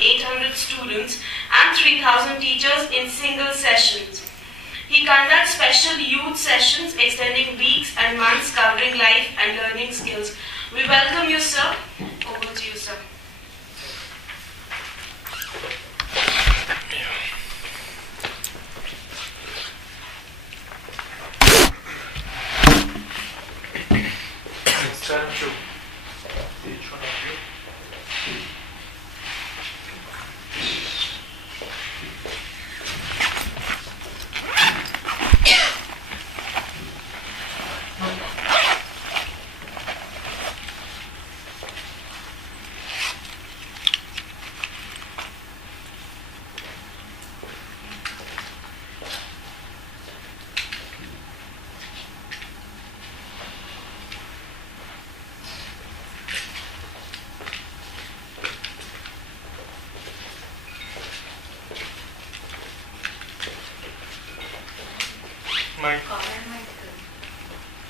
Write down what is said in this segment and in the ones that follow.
800 students and 3,000 teachers in single sessions. He conducts special youth sessions extending weeks and months covering life and learning skills. We welcome you, sir. Over to you, sir. It's time to each one of you.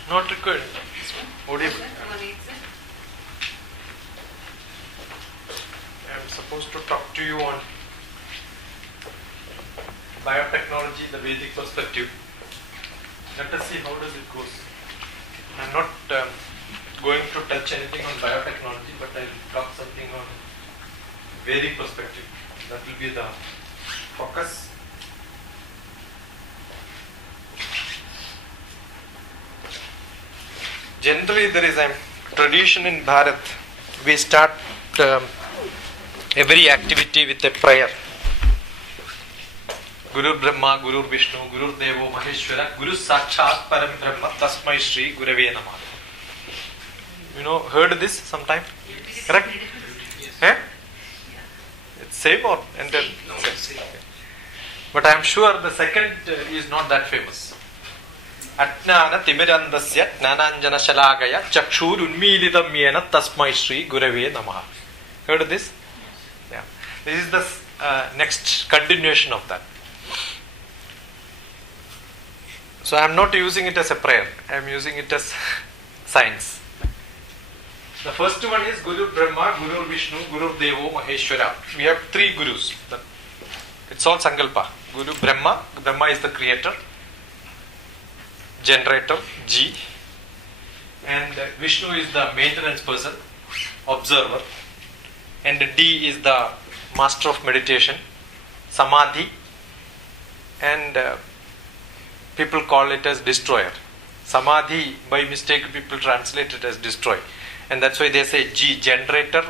Not required. Audible. I am supposed to talk to you on biotechnology, the Vedic perspective. Let us see how does it goes. I am not going to touch anything on biotechnology, but I will talk something on Vedic perspective. That will be the focus. Generally, there is a tradition in Bharat. We start every activity with a prayer. Guru Brahma, Guru Vishnu, Guru Devo Maheshwara, Guru Sakshat Param Brahma, Tasmai Shri Gurave Namah. You know, heard this sometime? Correct? Eh? It's same or enter? Same. But I am sure the second is not that famous. Atnana Timirandasya Nananjana Shalagaya Chakshur Unmilidam Yena Tasmai Shri Gurave Namaha. Heard of this? Yeah. This is the next continuation of that. So I am not using it as a prayer. I am using it as science. The first one is Guru Brahma, Guru Vishnu, Guru Devo Maheshwara. We have three gurus. It's all Sankalpa. Guru Brahma. Brahma is the creator. Generator, G, and Vishnu is the maintenance person, observer, and D is the master of meditation, Samadhi, and people call it as destroyer. Samadhi, by mistake, people translate it as destroy, and that's why they say G, generator,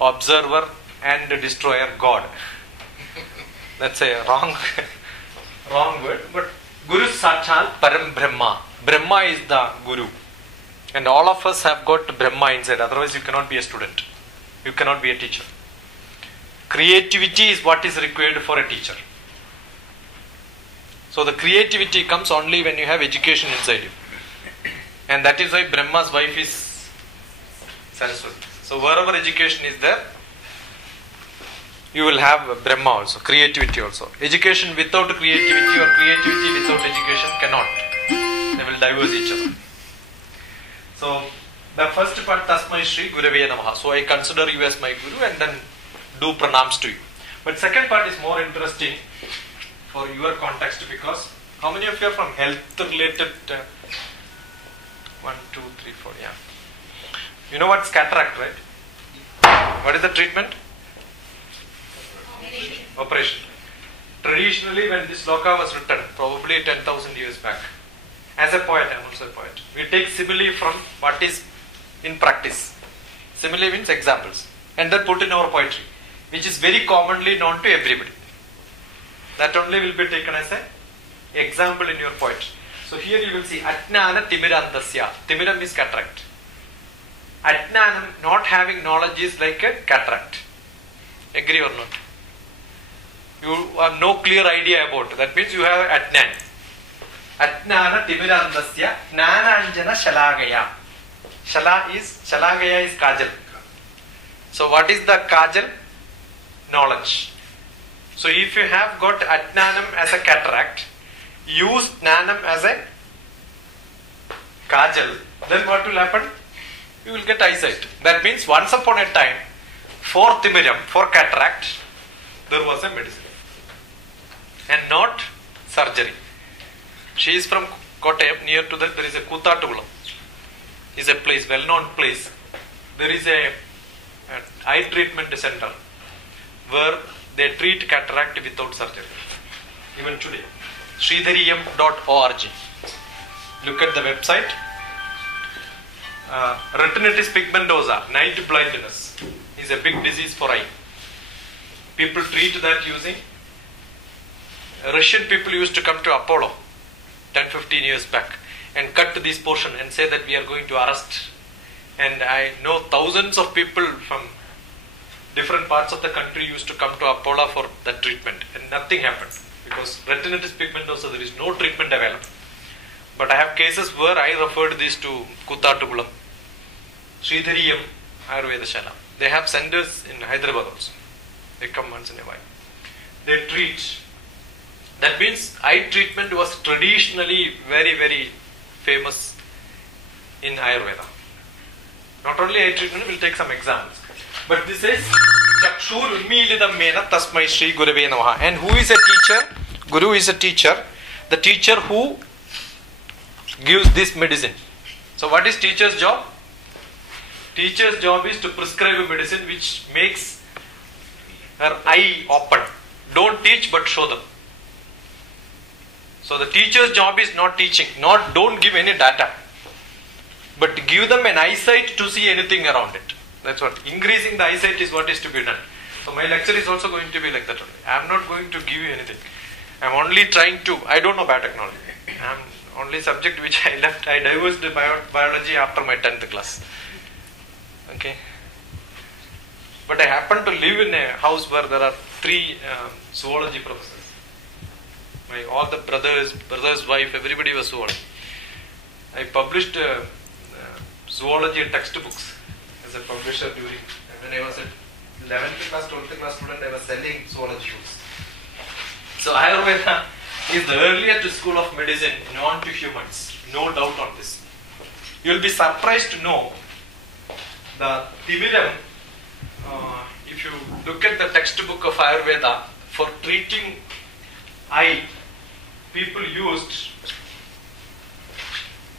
observer, and destroyer, God. That's a wrong word, but Guru Sakshat Param Brahma. Brahma is the Guru. And all of us have got Brahma inside. Otherwise you cannot be a student. You cannot be a teacher. Creativity is what is required for a teacher. So the creativity comes only when you have education inside you. And that is why Brahma's wife is Saraswati. So wherever education is there, you will have Brahma also, creativity also. Education without creativity or creativity without education cannot. They will diverse each other. So, the first part, Tasmai Shri Gurave Namaha. So, I consider you as my Guru and then do pranams to you. But second part is more interesting for your context because how many of you are from health related? 1, 2, 3, 4, yeah. You know what's cataract, right? What is the treatment? Operation. Traditionally, when this sloka was written, probably 10,000 years back, as a poet, I am also a poet, we take simile from what is in practice. Simile means examples, and then put in our poetry, which is very commonly known to everybody. That only will be taken as an example in your poetry. So here you will see Ajnana Timirandasya. Timiram is cataract. Ajnanam, not having knowledge, is like a cataract. Agree or not? You have no clear idea about it. That means you have Ajnan. Ajnana Timirandasya Jnananjana Shalagaya. Shalagaya is Kajal. So what is the Kajal? Knowledge. So if you have got Ajnanam as a cataract, use Jnanam as a Kajal, then what will happen? You will get eyesight. That means once upon a time, for Timiram, for cataract, there was a medicine. And not surgery. She is from Kottayam. Near to that there is a Kutatukulam. Is a place, well-known place. There is a eye treatment center where they treat cataract without surgery. Even today. Sridhariyam.org. Look at the website. Retinitis pigmentosa, night blindness, is a big disease for eye. People treat that using. Russian people used to come to Apollo 10-15 years back and cut this portion and say that we are going to arrest. And I know thousands of people from different parts of the country used to come to Apollo for that treatment, and nothing happened because retinitis pigmentosa, there is no treatment available. But I have cases where I referred this to Kutatukulam, Sridhariyam Ayurveda Shala. They have centers in Hyderabad also. They come once in a while. They treat. That means eye treatment was traditionally very, very famous in Ayurveda. Not only eye treatment, we will take some examples. But this is Chakshur Ummilidam Mena Tasmai Shri Gurave Namaha. And who is a teacher? Guru is a teacher. The teacher who gives this medicine. So what is teacher's job? Teacher's job is to prescribe a medicine which makes her eye open. Don't teach but show them. So the teacher's job is not teaching, don't give any data, but give them an eyesight to see anything around it. That's what. Increasing the eyesight is what is to be done. So my lecture is also going to be like that only. I am not going to give you anything. I am only trying to, I don't know biotechnology. I am only subject which I left. I diverged biology after my 10th class. Okay. But I happen to live in a house where there are 3 zoology professors. All the brother's wife, everybody was zoology. I published zoology textbooks as a publisher during, when I was at 11th class, 12th class student, I was selling zoology books. So Ayurveda is the earliest school of medicine known to humans. No doubt on this. You will be surprised to know the Timiram, if you look at the textbook of Ayurveda, for treating eye, people used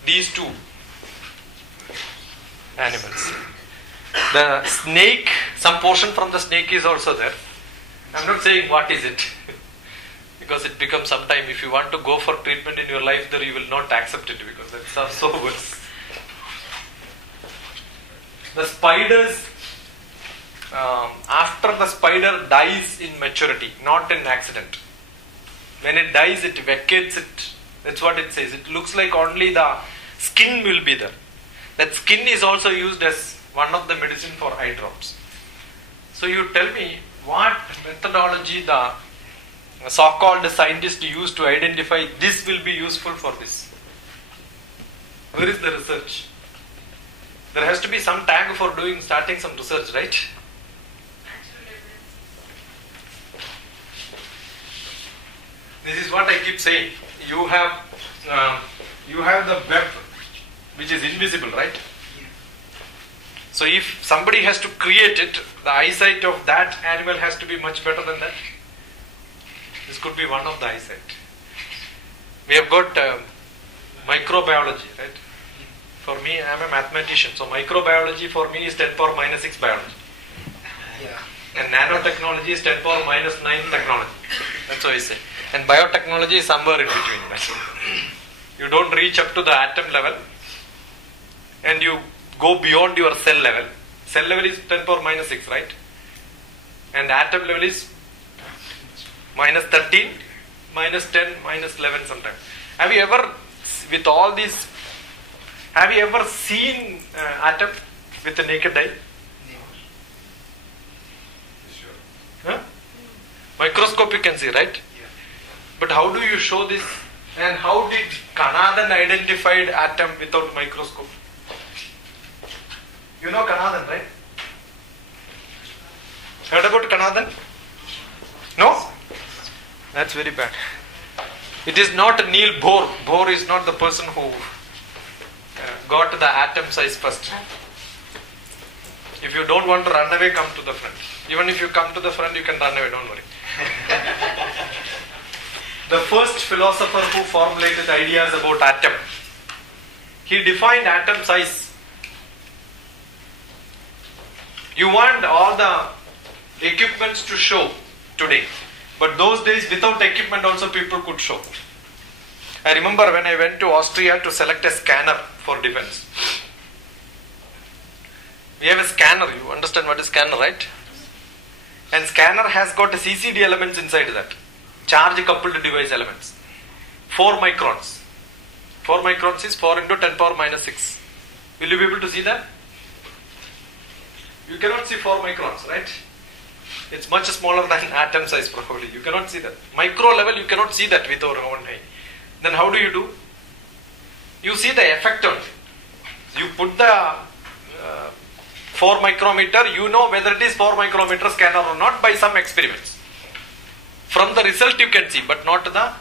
these 2 animals. The snake, some portion from the snake is also there. I am not saying what is it, because it becomes sometime, if you want to go for treatment in your life, there you will not accept it because that's so worse. The spiders, after the spider dies in maturity, not in accident. When it dies, it vacates it. That's what it says. It looks like only the skin will be there. That skin is also used as one of the medicine for eye drops. So you tell me what methodology the so-called scientists use to identify this will be useful for this. Where is the research? There has to be some tag for starting some research, right? This is what I keep saying. You have the web which is invisible, right? So if somebody has to create it, the eyesight of that animal has to be much better than that. This could be one of the eyesight. We have got microbiology, right? For me, I am a mathematician, so microbiology for me is 10 power minus 6 biology. Yeah. And nanotechnology is 10 power minus 9 technology. That's what I say. And biotechnology is somewhere in between that. You don't reach up to the atom level and you go beyond your cell level. Cell level is 10 power minus 6, right? And atom level is minus 13, minus 10, minus 11 sometimes. Have you ever, with all these, have you ever seen atom with a naked eye? Huh? Microscope you can see, right? But how do you show this? And how did Kanadhan identified atom without microscope? You know Kanadhan, right? Heard about Kanadhan? No? That's very bad. It is not Neil Bohr. Bohr is not the person who got the atom size first. If you don't want to run away, come to the front. Even if you come to the front, you can run away, don't worry. philosopher who formulated ideas about atom. He defined atom size. You want all the equipments to show today. But those days, without equipment also people could show. I remember when I went to Austria to select a scanner for defense. We have a scanner, you understand what is scanner, right? And scanner has got a CCD elements inside that. Charge coupled device elements. 4 microns. 4 microns is 4 into 10 power minus 6. Will you be able to see that? You cannot see 4 microns, right? It's much smaller than atom size probably. You cannot see that. Micro level you cannot see that with our own eye. Then how do you do? You see the effect on it. You put the 4 micrometer, you know whether it is 4 micrometer scanner or not by some experiments. From the result you can see, but not the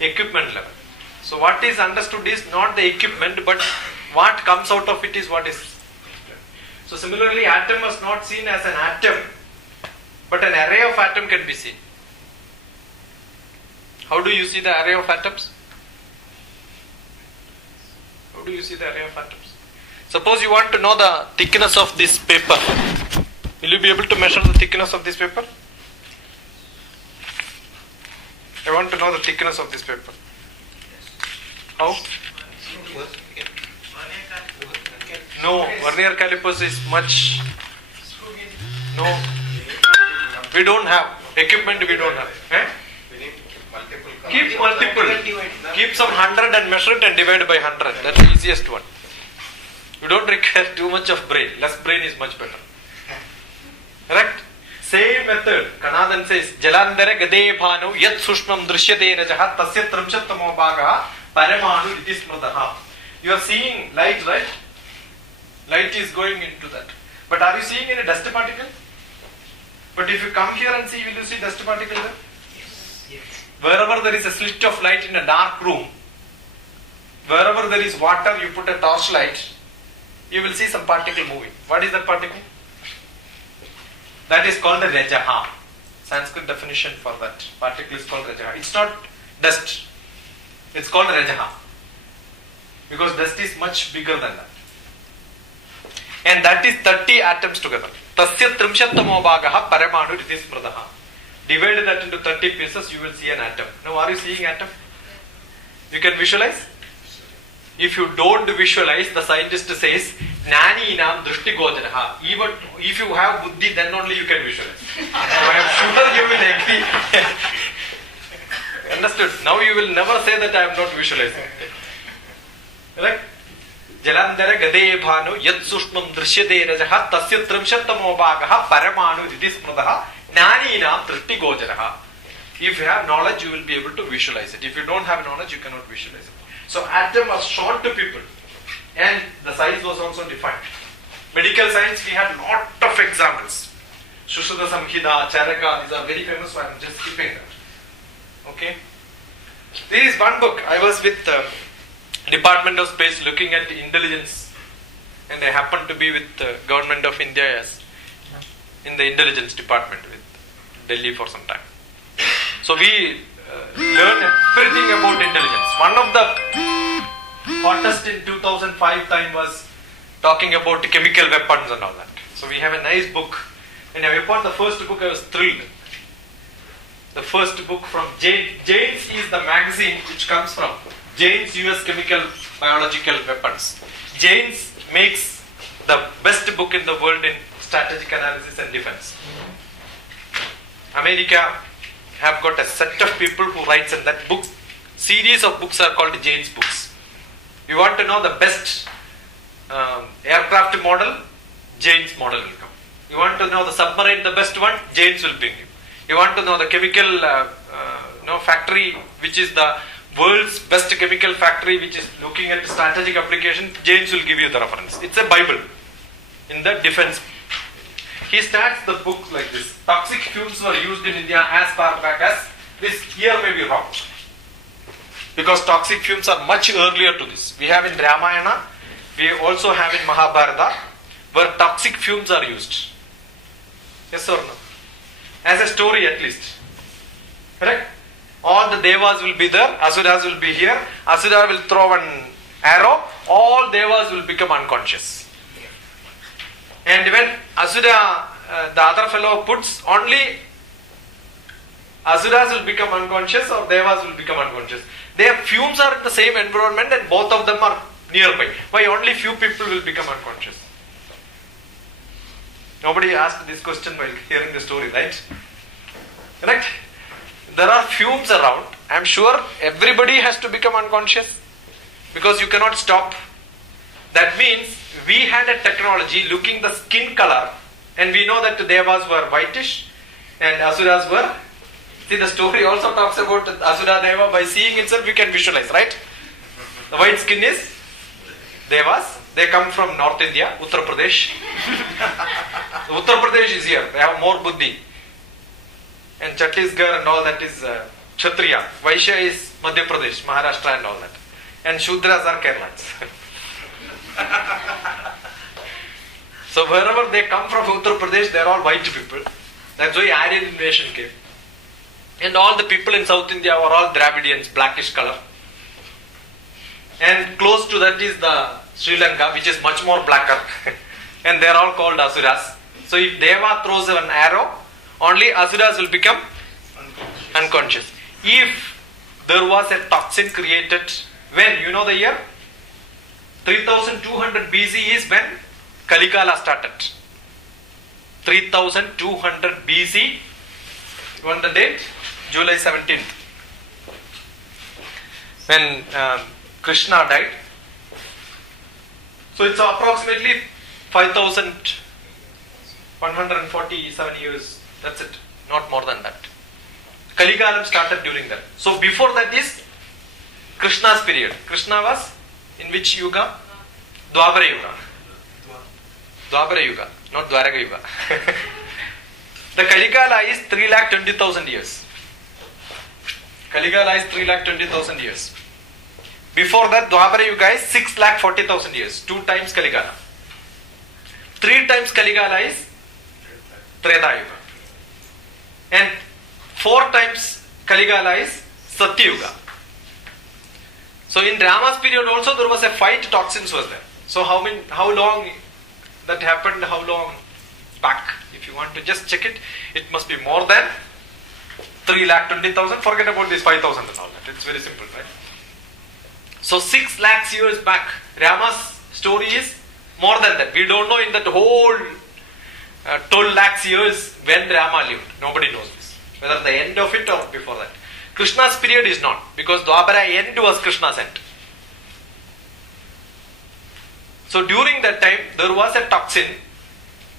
equipment level. So what is understood is not the equipment, but what comes out of it is what is. So similarly, atom was not seen as an atom, but an array of atom can be seen. How do you see the array of atoms? How do you see the array of atoms? Suppose you want to know the thickness of this paper. Will you be able to measure the thickness of this paper? I want to know the thickness of this paper. How? No, vernier calipers is much. No, we don't have equipment. We don't have. Eh? Keep multiple. Keep some 100 and measure it and divide by 100. That's the easiest one. You don't require too much of brain. Less brain is much better. Correct? Same method. Kanadan says, Jalandhara gade bhanu yat sushmam drishyate rajaha tasya trimshattamo bhagaha paramanu iti smrataha. You are seeing light, right? Light is going into that. But are you seeing any dust particle? But if you come here and see, will you see dust particle there? Yes. Wherever there is a slit of light in a dark room, wherever there is water, you put a torchlight, you will see some particle moving. What is that particle? That is called a rajaha. Sanskrit definition for that particle is called rajaha. It's not dust. It's called rajaha. Because dust is much bigger than that. And that is 30 atoms together. Tasya trimshattamo bhagaha paramanu iti smrataha. Divide that into 30 pieces, you will see an atom. Now, are you seeing atom? You can visualize? If you don't visualize, the scientist says, Nani inam drishti gojaraha. Even if you have buddhi, then only you can visualize. I am sure you will agree. Understood? Now you will never say that I am not visualizing. Right? Jalandhara gade bhanu yat sushmam drishyate rajaha tasya trimshattamo bhagaha paramanu iti smrataha nani inam drishti gojaraha. If you have knowledge, you will be able to visualize it. If you don't have knowledge, you cannot visualize it. So atom was shown to people, and the size was also defined. Medical science, we had lot of examples. Shushruta Samhita, Charaka, these are very famous, so I am just skipping that. Okay. There is one book. I was with Department of Space looking at intelligence, and I happened to be with Government of India as in the intelligence department with Delhi for some time. So we learn everything about intelligence. One of the hottest in 2005 time was talking about chemical weapons and all that. So we have a nice book. And I opened the first book, I was thrilled. The first book from Jane's is the magazine which comes from Jane's US Chemical Biological Weapons. Jane's makes the best book in the world in strategic analysis and defense. America have got a set of people who writes, and that book series of books are called Jane's books. You want to know the best aircraft model, Jane's model will come. You want to know the submarine, the best one, Jane's will bring you. You want to know the chemical factory, which is the world's best chemical factory, which is looking at strategic application, Jane's will give you the reference. It's a Bible in the defense. He starts the book like this. Toxic fumes were used in India as far back as this year may be wrong. Because toxic fumes are much earlier to this. We have in Ramayana, we also have in Mahabharata, where toxic fumes are used. Yes or no? As a story at least. Correct? All the devas will be there, asuras will be here. Asura will throw an arrow, all devas will become unconscious. And when asura, the other fellow puts, only asuras will become unconscious or devas will become unconscious. Their fumes are in the same environment and both of them are nearby. Why only few people will become unconscious? Nobody asked this question while hearing the story, right? Correct? There are fumes around. I am sure everybody has to become unconscious because you cannot stop. That means we had a technology looking the skin color, and we know that the devas were whitish and asuras were. See, the story also talks about asura deva. By seeing itself we can visualize, right? The white skin is devas. They come from North India, Uttar Pradesh. Uttar Pradesh is here. They have more buddhi. And Chhattisgarh and all that is Kshatriya. Vaishya is Madhya Pradesh, Maharashtra and all that. And Shudras are Keralans. So wherever they come from Uttar Pradesh, they are all white people. That's why Aryan invasion came. And all the people in South India were all Dravidians, blackish color. And close to that is the Sri Lanka, which is much more blacker. And they are all called asuras. So if Deva throws an arrow, only asuras will become unconscious. If there was a toxin created, when? You know the year? 3200 BC is when Kalikala started. 3200 BC. You want the date? July 17th. When Krishna died. So it's approximately 5147 years. That's it. Not more than that. Kaligalam started during that. So before that is Krishna's period. Krishna was in which yuga? Dwapara Yuga. Dwapara Yuga, not Dwaraka Yuga. The Kaligala is 3,20,000 years. Kaligala is 3,20,000 years. Before that, Dwapara Yuga is 6,40,000 years. 2 times Kaligala. 3 times Kaligala is Treta Yuga. And 4 times Kaligala is Satya Yuga. So in Rama's period also there was a fight, toxins was there. So how long that happened, how long back? If you want to just check it, it must be more than 3,20,000. Forget about this 5,000 and all that. It's very simple, right? So 6 lakhs years back, Rama's story is more than that. We don't know in that whole 12 lakhs years when Rama lived. Nobody knows this. Whether the end of it or before that. Krishna's period is not, because Dwapara end was Krishna's end. So during that time, there was a toxin.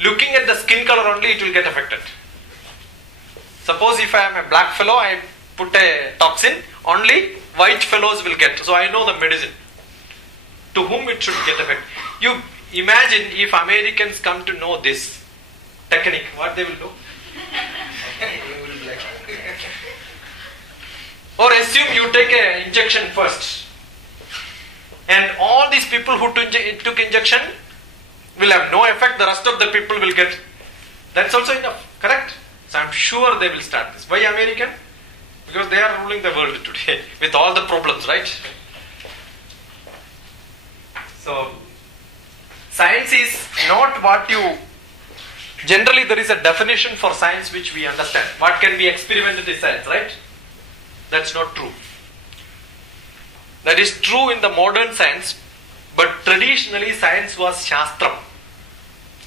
Looking at the skin color only, it will get affected. Suppose if I am a black fellow, I put a toxin, only white fellows will get. So I know the medicine. To whom it should get affected. You imagine if Americans come to know this technique, what they will do? Or assume you take an injection first. And all these people who took injection will have no effect. The rest of the people will get. That's also enough. Correct? So I'm sure they will start this. Why American? Because they are ruling the world today with all the problems, right? So science is not what you... Generally there is a definition for science which we understand. What can be experimented is science, right? That's not true. That is true in the modern science, but traditionally science was Shastram.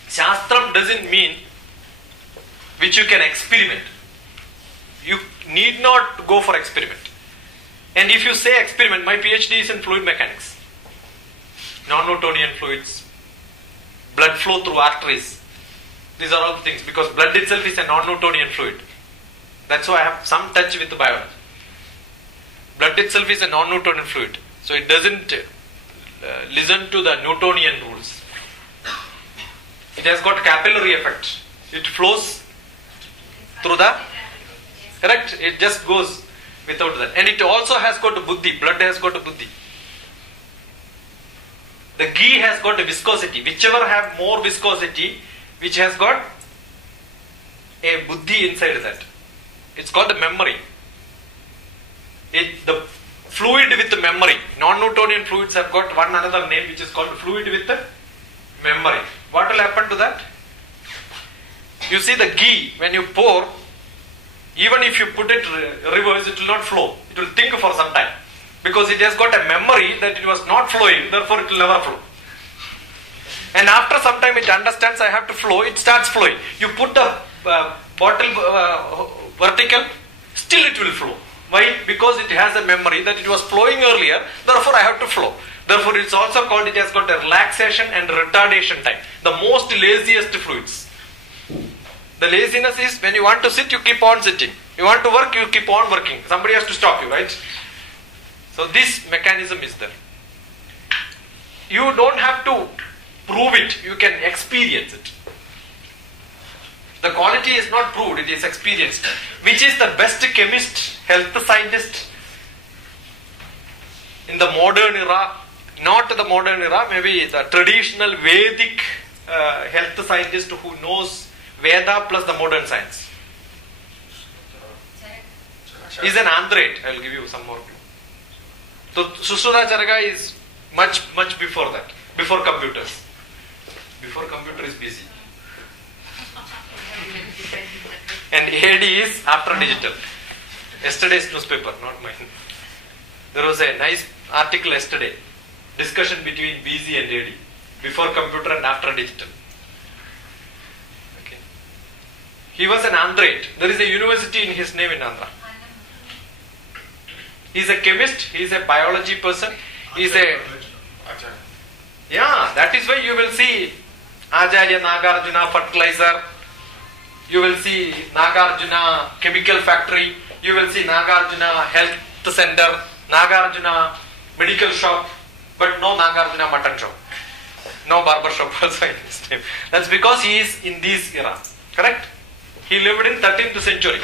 Shastram doesn't mean which you can experiment. You need not go for experiment. And if you say experiment, my PhD is in fluid mechanics. Non-Newtonian fluids, blood flow through arteries. These are all things, because blood itself is a non-Newtonian fluid. That's why I have some touch with the biology. Blood itself is a non-Newtonian fluid. So it doesn't listen to the Newtonian rules. It has got capillary effect. It flows through the... Correct? It just goes without that. And it also has got a buddhi. Blood has got a buddhi. The ghee has got a viscosity. Whichever have more viscosity, which has got a buddhi inside that. It's called a memory. The fluid with memory. Non-Newtonian fluids have got one another name which is called fluid with memory. What will happen to that? You see the ghee, when you pour, even if you put it reverse, it will not flow. It will think for some time. Because it has got a memory that it was not flowing, therefore it will never flow. And after some time it understands I have to flow, it starts flowing. You put the bottle vertical, still it will flow. Why? Because it has a memory that it was flowing earlier, therefore I have to flow. Therefore it's also called, it has got a relaxation and retardation time. The most laziest fluids. The laziness is when you want to sit, you keep on sitting. You want to work, you keep on working. Somebody has to stop you, right? So this mechanism is there. You don't have to prove it, you can experience it. The quality is not proved, it is experienced. Which is the best chemist, health scientist in the modern era? Not the modern era, maybe the traditional Vedic health scientist who knows Veda plus the modern science. He's an Android. I will give you some more. So Sushruta Charaka is much before that, before computers. Before computer is busy. And AD is after digital. Yesterday's newspaper, not mine. There was a nice article yesterday. Discussion between BZ and AD. Before computer and after digital. Okay. He was an Android. There is a university in his name in Andhra. He is a chemist. He is a biology person. He is a... Yeah, that is why you will see Acharya Nagarjuna fertilizer. You will see Nagarjuna chemical factory. You will see Nagarjuna health center. Nagarjuna medical shop. But no Nagarjuna mutton shop. No barber shop also in his name. That's because he is in this era. Correct? He lived in 13th century.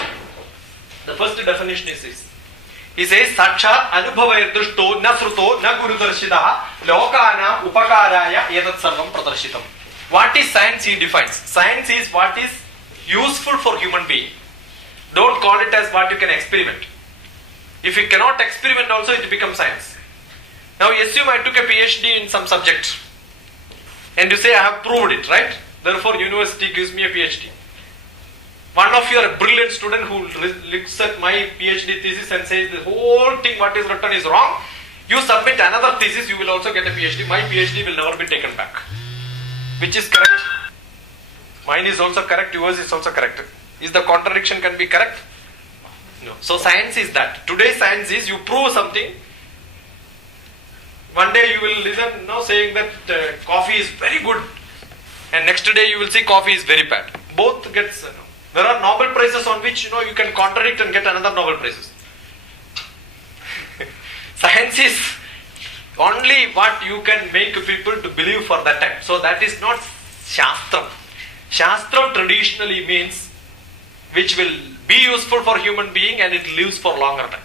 The first definition is this. He says, Sakshat anubhavaya drushto na sruto na guru darshidaha lokana upakaraya edat sarvam pradarshitam. What is science? He defines. Science is what is useful for human being. Don't call it as what you can experiment. If you cannot experiment also, it becomes science. Now assume I took a PhD in some subject and you say I have proved it, right? Therefore university gives me a PhD. One of you are a brilliant student who looks at my PhD thesis and says the whole thing what is written is wrong. You submit another thesis, you will also get a PhD. My PhD will never be taken back. Which is correct? Mine is also correct, yours is also correct. Is the contradiction can be correct? No. So science is that. Today's science is you prove something. One day you will listen now saying that coffee is very good, and next day you will see coffee is very bad. Both gets. There are Nobel prizes on which you can contradict and get another Nobel prizes. Science is only what you can make people to believe for that time. So that is not Shastram. Shastram traditionally means which will be useful for human being and it lives for longer time.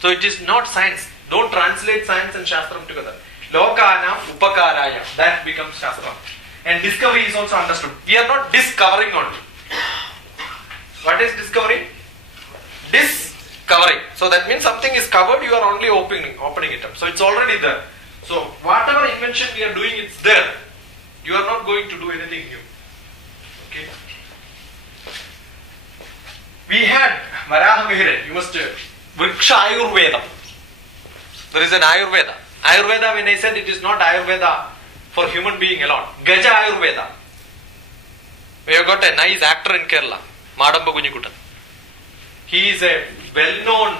So it is not science. Don't translate science and Shastram together. Lokana upakaraya. That becomes Shastram. And discovery is also understood. We are not discovering only. What is discovery? Discovering. So that means something is covered, you are only opening it up. So it's already there. So whatever invention we are doing, it's there. You are not going to do anything new. Okay. We had Varaha Mihire. You must Vriksha Ayurveda. There is an Ayurveda. Ayurveda, when I said it is not Ayurveda for human being alone. Gaja Ayurveda. We have got a nice actor in Kerala, Madamba Gunikutan. He is a well-known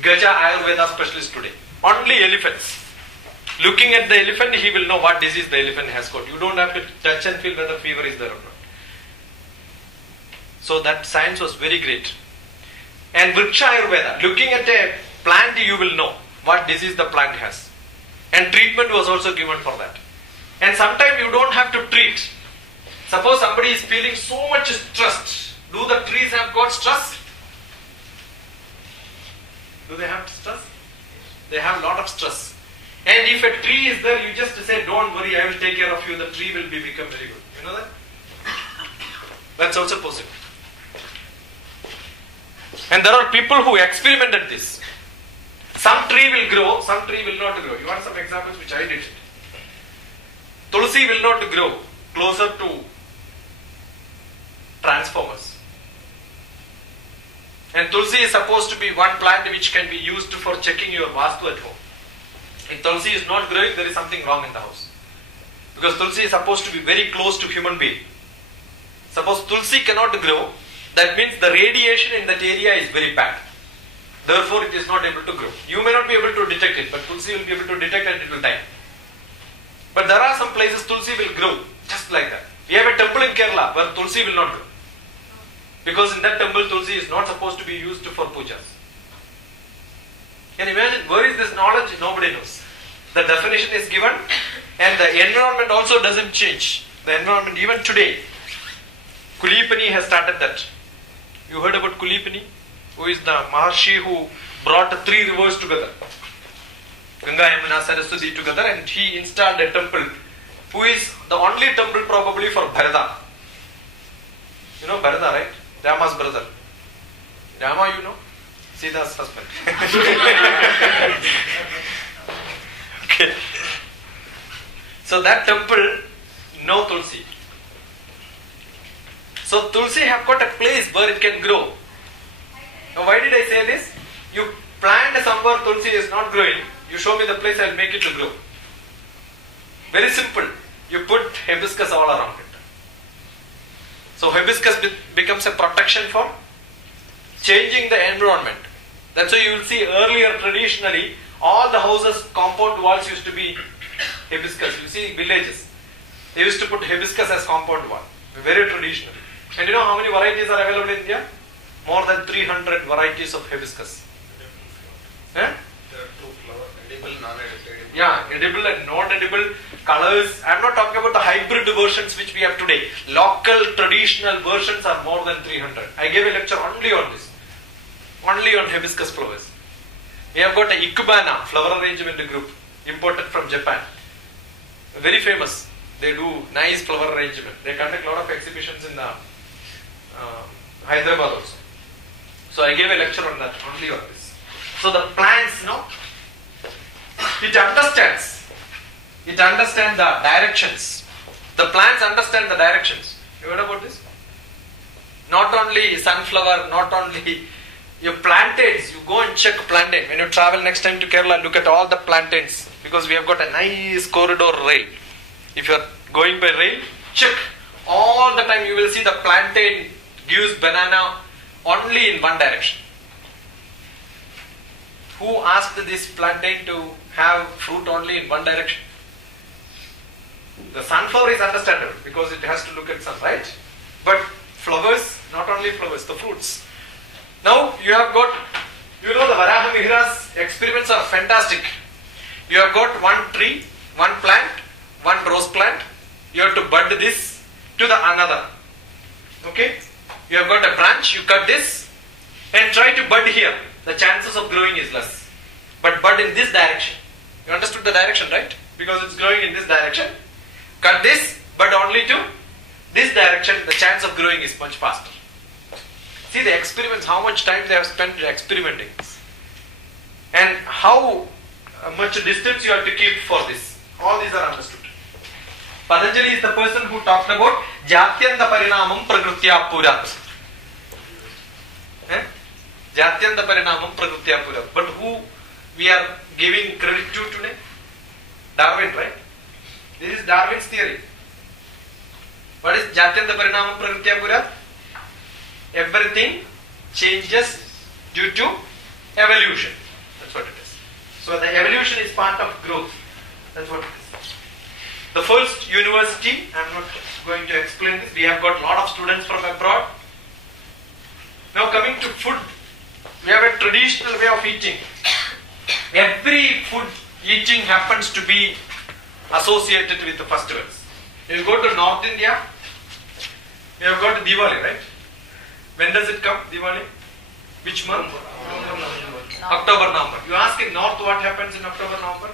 Gaja Ayurveda specialist today. Only elephants. Looking at the elephant, he will know what disease the elephant has got. You don't have to touch and feel whether fever is there or not. So that science was very great. And Vriksha Ayurveda, looking at a plant, you will know what disease the plant has. And treatment was also given for that. And sometimes you don't have to treat. Suppose somebody is feeling so much stressed. Do the trees have got stress? Do they have stress? They have a lot of stress. And if a tree is there, you just say, don't worry, I will take care of you. The tree will become very good. You know that? That's also possible. And there are people who experimented this. Some tree will grow, some tree will not grow. You want some examples which I did? Tulsi will not grow closer to transformers. And Tulsi is supposed to be one plant which can be used for checking your vastu at home. If Tulsi is not growing, there is something wrong in the house. Because Tulsi is supposed to be very close to human being. Suppose Tulsi cannot grow, that means the radiation in that area is very bad. Therefore, it is not able to grow. You may not be able to detect it, but Tulsi will be able to detect and it will die. But there are some places Tulsi will grow, just like that. We have a temple in Kerala where Tulsi will not grow. Because in that temple, Tulsi is not supposed to be used for pujas. Can you imagine? Where is this knowledge? Nobody knows. The definition is given and the environment also doesn't change. The environment, even today, Kulipani has started that. You heard about Kulipani? Who is the Maharshi who brought 3 rivers together. Ganga, Yamuna, Saraswati together, and he installed a temple. Who is the only temple probably for Bharata. You know Bharata, right? Rama's brother. Rama, you know? Sita's husband. Okay. So that temple, no Tulsi. So Tulsi have got a place where it can grow. Now why did I say this? You plant somewhere Tulsi is not growing. You show me the place, I will make it to grow. Very simple. You put hibiscus all around it. So hibiscus becomes a protection for changing the environment. That's why you will see earlier traditionally all the houses compound walls used to be hibiscus. You see villages. They used to put hibiscus as compound wall. Very traditional. And you know how many varieties are available in India? More than 300 varieties of hibiscus. There are 2 flowers, edible, non-edible. Yeah, edible and non-edible colors. I am not talking about the hybrid versions which we have today. Local traditional versions are more than 300. I gave a lecture only on this. Only on hibiscus flowers. We have got a Ikebana flower arrangement group imported from Japan. Very famous. They do nice flower arrangement. They conduct a lot of exhibitions in Hyderabad also. So I gave a lecture on that, only on this. So the plants, it understands the directions. The plants understand the directions. You heard about this? Not only sunflower, not only your plantains. You go and check plantain. When you travel next time to Kerala, look at all the plantains. Because we have got a nice corridor rail. If you are going by rail, check. All the time you will see the plantain gives banana only in one direction. Who asked this plantain to have fruit only in one direction? The sunflower is understandable because it has to look at sun, right? But flowers, not only flowers, the fruits. Now you have got, the Varaha Mihra's experiments are fantastic. You have got one tree, one plant, one rose plant. You have to bud this to the another. Okay? You have got a branch, you cut this and try to bud here. The chances of growing is less. But bud in this direction. You understood the direction, right? Because it's growing in this direction. Cut this, bud only to this direction. The chance of growing is much faster. See the experiments, how much time they have spent experimenting this. And how much distance you have to keep for this. All these are understood. Patanjali is the person who talked about Jatyanta Parinamam Prakritya Purat. Jatyanta Parinamam Prakritya Purat. But who we are giving credit to today? Darwin, right? This is Darwin's theory. What is Jatyanta Parinamam Prakritya Purat? Everything changes due to evolution. That's what it is. So the evolution is part of growth. That's what it is. The first university, I am not going to explain this. We have got a lot of students from abroad. Now coming to food, we have a traditional way of eating. Every food eating happens to be associated with the festivals. You go to North India, we have got Diwali, right? When does it come, Diwali? Which month? October, November. You ask in North what happens in October, November?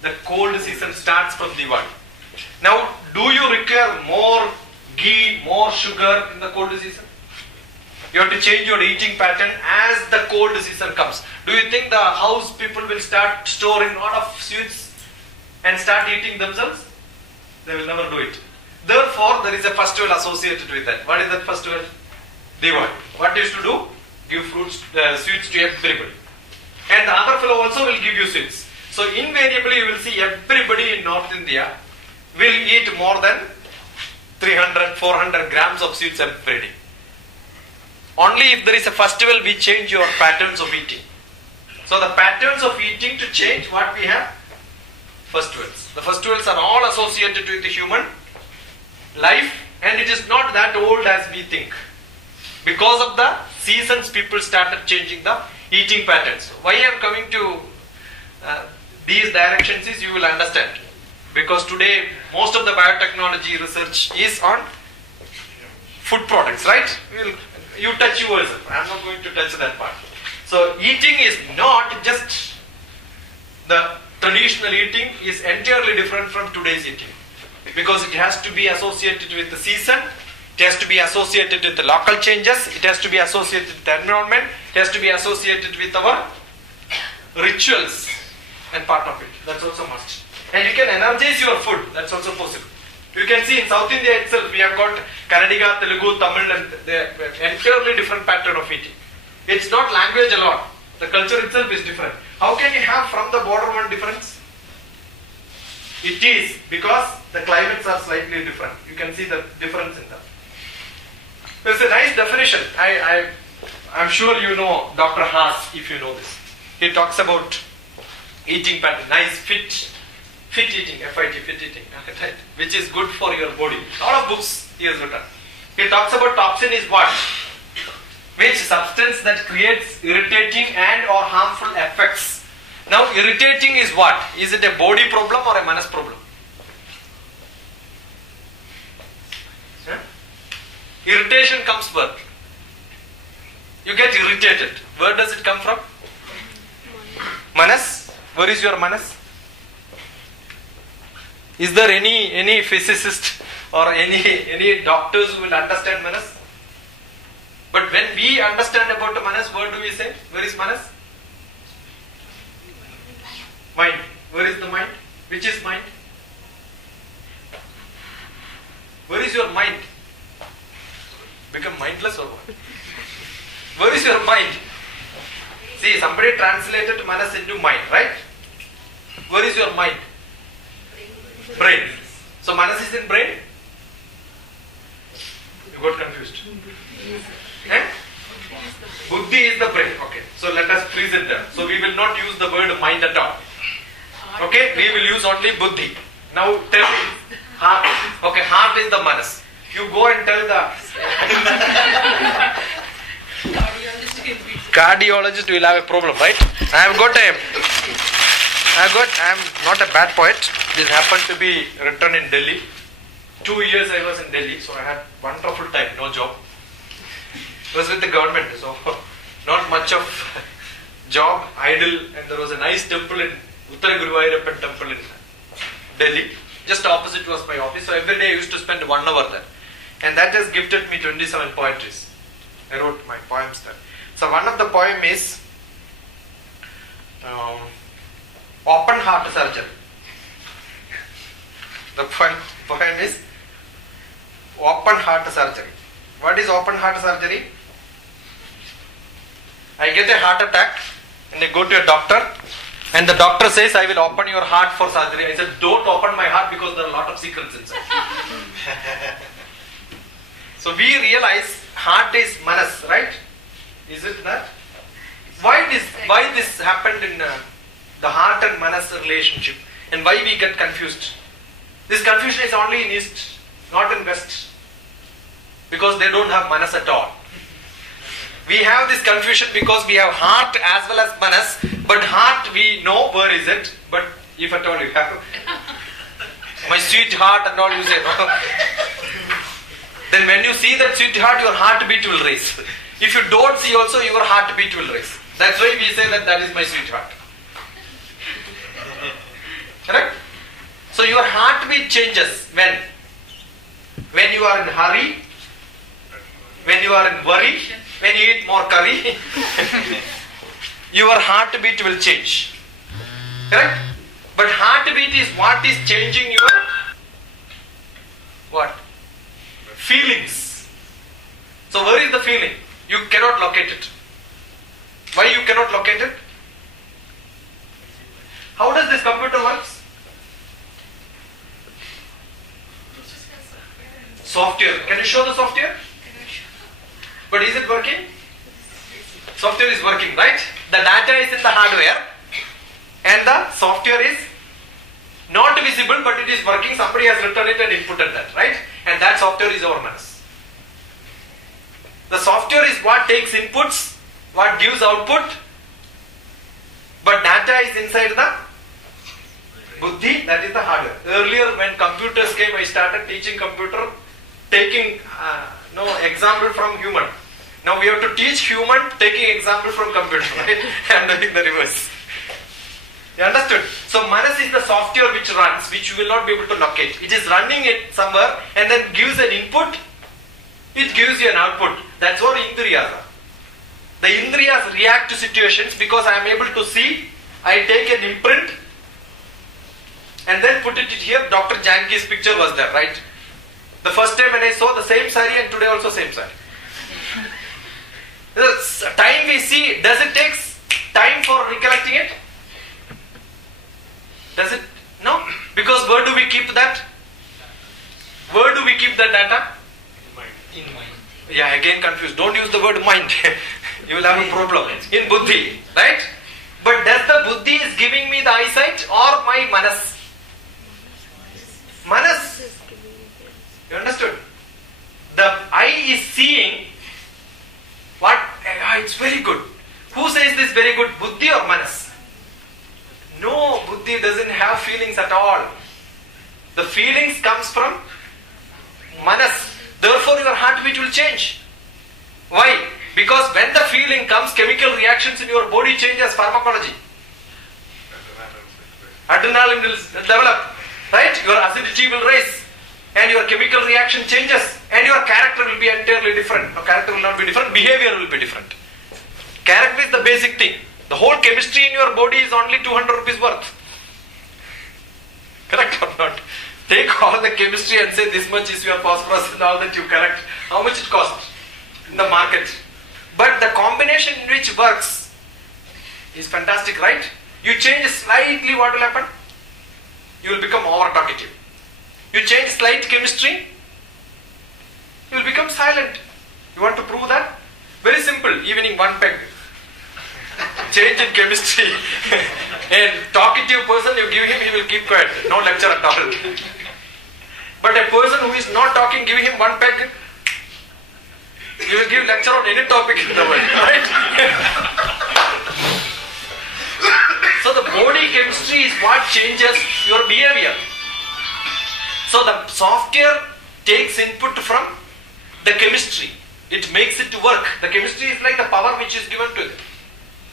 The cold season starts from Diwali. Now, do you require more ghee, more sugar in the cold season? You have to change your eating pattern as the cold season comes. Do you think the house people will start storing a lot of sweets and start eating themselves? They will never do it. Therefore, there is a festival associated with that. What is that festival? Diwali. What used to do? Give fruits, sweets to everybody. And the other fellow also will give you sweets. So invariably you will see everybody in North India will eat more than 300, 400 grams of sweets every day. Only if there is a festival we change your patterns of eating. So the patterns of eating to change, what we have? Festivals. The festivals are all associated with the human life, and it is not that old as we think. Because of the seasons, people started changing the eating patterns. Why I am coming to these directions is you will understand. Because today most of the biotechnology research is on food products, right? You touch yours. I am not going to touch that part. So eating is not just the traditional eating, is entirely different from today's eating. Because it has to be associated with the season, it has to be associated with the local changes, it has to be associated with the environment, it has to be associated with our rituals and part of it. That's also must. And you can energize your food, that's also possible. You can see in South India itself, we have got Kannadiga, Telugu, Tamil, and the entirely different pattern of eating. It's not language alone. The culture itself is different. How can you have from the border one difference? It is because the climates are slightly different. You can see the difference in them. There's a nice definition. I'm sure you know Dr. Haas, if you know this. He talks about eating pattern, nice fit eating, FIT, fit eating, right? Which is good for your body. A lot of books he has written. He talks about toxin is what? Which substance that creates irritating and or harmful effects. Now irritating is what? Is it a body problem or a manas problem? Huh? Irritation comes where? You get irritated. Where does it come from? Manas? Where is your manas? Is there any physicist or any doctors who will understand manas? But when we understand about the manas, what do we say? Where is manas? Mind. Where is the mind? Which is mind? Where is your mind? Become mindless or what? Where is your mind? See, somebody translated manas into mind, right? Where is your mind? Brain. So manas is in brain? You got confused. Eh? Buddhi is the brain. Okay. So let us freeze it there. So we will not use the word mind at all. Okay. We will use only buddhi. Now tell me. Heart. Okay. Heart is the manas. You go and tell the cardiologist will have a problem, right? I am not a bad poet. This happened to be written in Delhi. 2 years I was in Delhi, so I had wonderful time, no job. It was with the government, so not much of job, idle, and there was a nice temple in Uttara Guruvayurappan temple in Delhi. Just opposite was my office, so every day I used to spend 1 hour there. And that has gifted me 27 poetries. I wrote my poems there. So one of the poem is Open Heart Surgery. The poem is Open Heart Surgery. What is open heart surgery? I get a heart attack and I go to a doctor and the doctor says, I will open your heart for surgery. I said, don't open my heart because there are a lot of secrets inside. So we realize heart is manas, right? Is it that? Why this happened in the heart and manas relationship, and why we get confused? This confusion is only in East, not in West. Because they don't have manas at all. We have this confusion because we have heart as well as manas, but heart we know where is it, but if at all you have my sweetheart and all you say, no. Then when you see that sweetheart, your heartbeat will raise. If you don't see also, your heartbeat will raise. That's why we say that is my sweetheart. Correct? So your heartbeat changes when you are in hurry, when you are in worry, when you eat more curry, your heartbeat will change. Correct? But heartbeat is what is changing your what? Feelings. So where is the feeling? You cannot locate it. Why you cannot locate it? How does this computer works? Software. Can you show the software? But is it working? Software is working, right? The data is in the hardware and the software is not visible, but it is working. Somebody has written it and inputted that, right? And that software is our manas. The software is what takes inputs, what gives output, but data is inside the buddhi, that is the hardware. Earlier when computers came, I started teaching computer, taking example from human. Now we have to teach human taking example from computer, right? I am doing the reverse. You understood? So manas is the software which runs, which you will not be able to locate. It is running it somewhere and then gives an input, it gives you an output. That's what indriyas are. The indriyas react to situations because I am able to see, I take an imprint and then put it here. Dr. Janki's picture was there, right? The first time when I saw the same saree and today also same saree. The time we see, does it take time for recollecting it? Does it? No? Because where do we keep that? Where do we keep the data? In mind. Yeah, again confused. Don't use the word mind. You will have a problem. In buddhi, right? But does the buddhi is giving me the eyesight or my manas? Manas. You understood? The eye is seeing what? It's very good. Who says this very good? Buddhi or manas? No, buddhi doesn't have feelings at all. The feelings comes from manas. Therefore your heartbeat will change. Why? Because when the feeling comes, chemical reactions in your body changes pharmacology. Adrenaline will develop. Right? Your acidity will rise. And your chemical reaction changes. And your character will be entirely different. No, character will not be different. Behavior will be different. Character is the basic thing. The whole chemistry in your body is only 200 rupees worth. Correct or not? Take all the chemistry and say this much is your phosphorus and all that you collect. How much it costs in the market? But the combination in which works is fantastic, right? You change slightly, what will happen? You will become over talkative. You change slight chemistry, you will become silent. You want to prove that? Very simple. Evening one peg. Change in chemistry. A talkative person, you give him, he will keep quiet. No lecture at all. But a person who is not talking, give him one peg. You will give lecture on any topic in the world, right? So the body chemistry is what changes your behavior. So the software takes input from the chemistry. It makes it work. The chemistry is like the power which is given to it.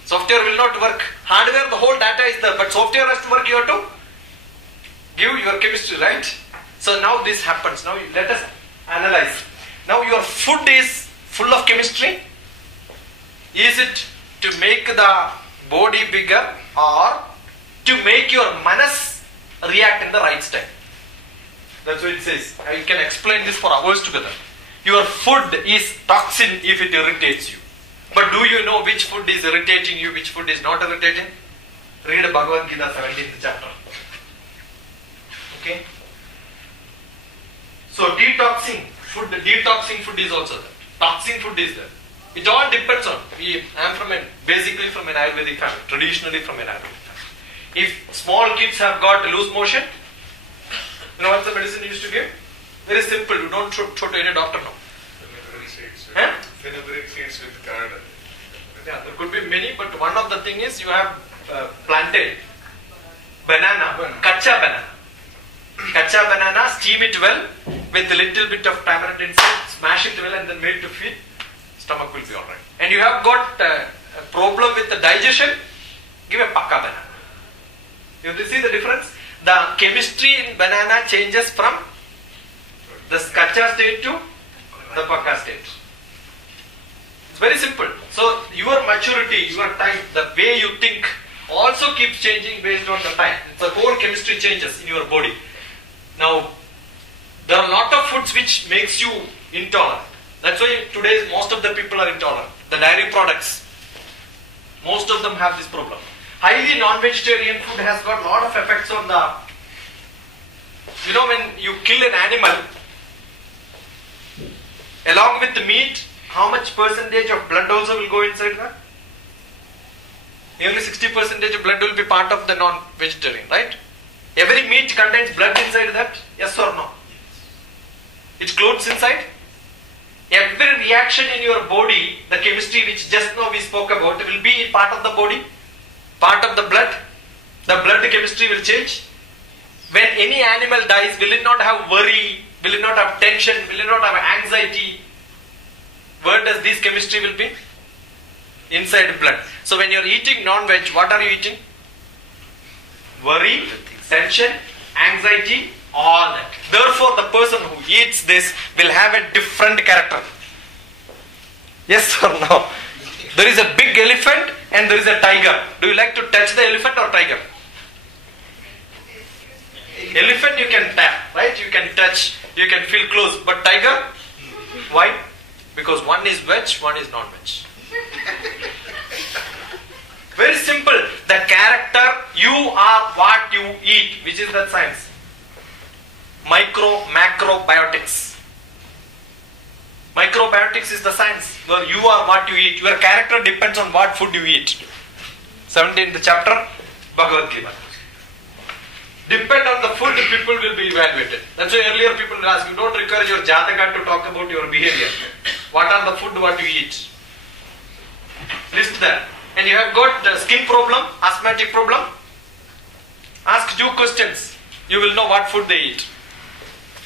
Software will not work. Hardware, the whole data is there. But software has to work. You have to give your chemistry, right? So now this happens. Now let us analyze. Now your food is full of chemistry. Is it to make the body bigger or to make your manas react in the right style? That's what it says. I can explain this for hours together. Your food is toxin if it irritates you. But do you know which food is irritating you, which food is not irritating? Read Bhagavad Gita 17th chapter. Okay? So detoxing food is also there. Toxin food is there. It all depends on. I am basically from an Ayurvedic family, traditionally from an Ayurvedic family. If small kids have got loose motion, you know what the medicine used to give? Very simple. You don't show to any doctor now. Fenugreek seeds with curd. Yeah, there could be many, but one of the thing is you have plantain, banana, kacha banana. Kacha banana, steam it well with a little bit of tamarind inside, smash it well and then made to feed, stomach will be alright. And you have got a problem with the digestion, give a pakka banana. You see the difference? The chemistry in banana changes from the kacha state to the pakka state. It's very simple. So your maturity, your time, the way you think also keeps changing based on the time. The whole chemistry changes in your body. Now, there are a lot of foods which makes you intolerant. That's why today most of the people are intolerant. The dairy products, most of them have this problem. Highly non-vegetarian food has got a lot of effects on the, when you kill an animal, along with the meat, how much percentage of blood also will go inside that? Nearly 60% of blood will be part of the non-vegetarian, right? Every meat contains blood inside that, yes or no? It clothes inside. Every reaction in your body, the chemistry which just now we spoke about, will be part of the body, part of the blood. The blood chemistry will change. When any animal dies, will it not have worry? Will it not have tension? Will it not have anxiety? Where does this chemistry will be? Inside blood. So when you are eating non-veg, what are you eating? Worry, tension, anxiety, all that. Therefore, the person who eats this will have a different character. Yes or no? There is a big elephant and there is a tiger. Do you like to touch the elephant or tiger? Elephant you can tap, right? You can touch, you can feel close. But tiger? Why? Because one is veg, one is non-veg. Very simple. The character, you are what you eat. Which is that science? Micro, macro, biotics. Microbiotics is the science where you are what you eat. Your character depends on what food you eat. 17th chapter, Bhagavad Gita. Depend on the food, people will be evaluated. That's why earlier people will ask, you don't encourage your Jataka to talk about your behavior. What are the food, what you eat? List that. And you have got skin problem, asthmatic problem. Ask 2 questions. You will know what food they eat.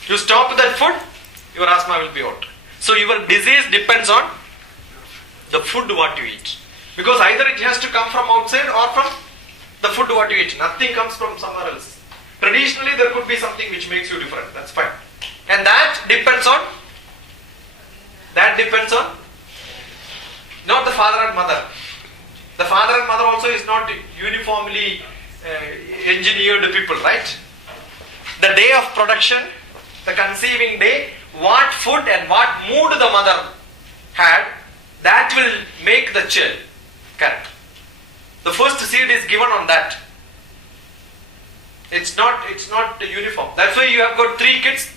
You stop that food, your asthma will be out. So your disease depends on the food what you eat. Because either it has to come from outside or from the food what you eat. Nothing comes from somewhere else. Traditionally there could be something which makes you different. That's fine. And that depends on not the father and mother. The father and mother also is not uniformly engineered people, right? The day of production, the conceiving day, what food and what mood the mother had, that will make the child character. The first seed is given on that. It's not uniform. That's why you have got 3 kids.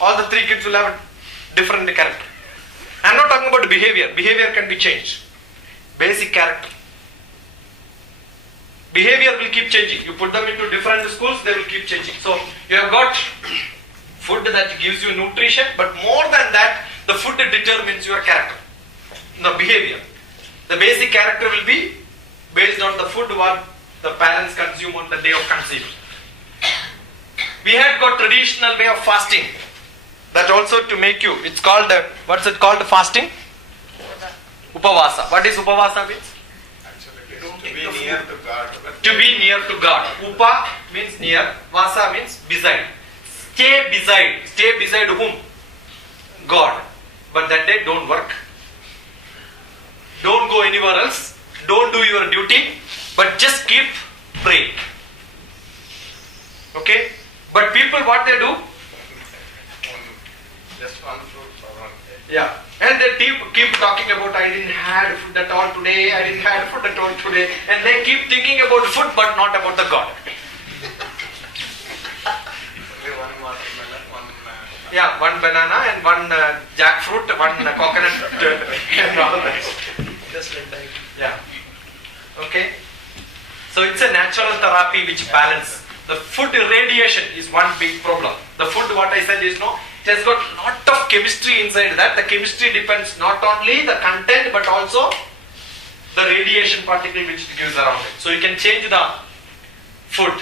All the 3 kids will have a different character. I'm not talking about behavior. Behavior can be changed. Basic character. Behavior will keep changing. You put them into different schools, they will keep changing. So you have got food that gives you nutrition, but more than that, the food determines your character. The behavior. The basic character will be based on the food what the parents consume on the day of conceiving. We had got traditional way of fasting. That also to make you, it's called, what's it called, fasting? Upavasa. What is Upavasa means? To be near to God. To be near to God. Upa means near, Vasa means beside. Stay beside. Stay beside whom? God. But that day don't work. Don't go anywhere else. Don't do your duty. But just keep praying. Okay? But people, what they do? Just one fruit for one day. Yeah. And they keep talking about, I didn't have food at all today, I didn't have food at all today. And they keep thinking about food but not about the God. Only one watermelon, one Yeah, one banana and one jackfruit, one coconut and all that. Just like that. Yeah. Okay. So it's a natural therapy which balance. The food radiation is one big problem. The food, what I said is it has got lot of chemistry inside that. The chemistry depends not only the content but also the radiation particle which it gives around it. So you can change the food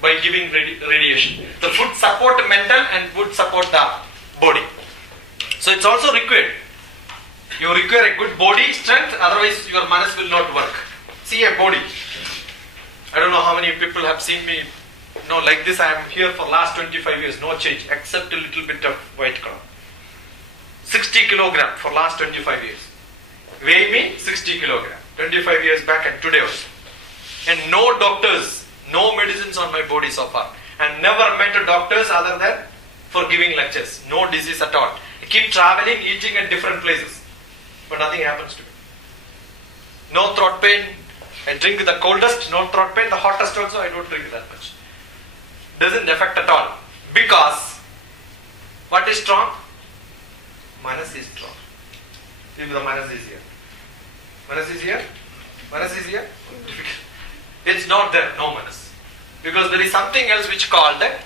by giving radiation. The food support mental and would support the body. So it's also required. You require a good body strength, otherwise your manas will not work. See a body. I don't know how many people have seen me. No, like this I am here for last 25 years, no change except a little bit of white color. 60 kilogram for last 25 years. Weigh me 60 kilogram. 25 years back and today also. And no doctors, no medicines on my body so far. And never met doctors other than for giving lectures. No disease at all. I keep traveling, eating at different places. But nothing happens to me. No throat pain. I drink the coldest, no throat pain. The hottest also, I don't drink that much. Doesn't affect at all. Because what is strong? Manas is strong. If the manas is here. Manas is here? Manas is here? It's not there, no manas. Because there is something else which called that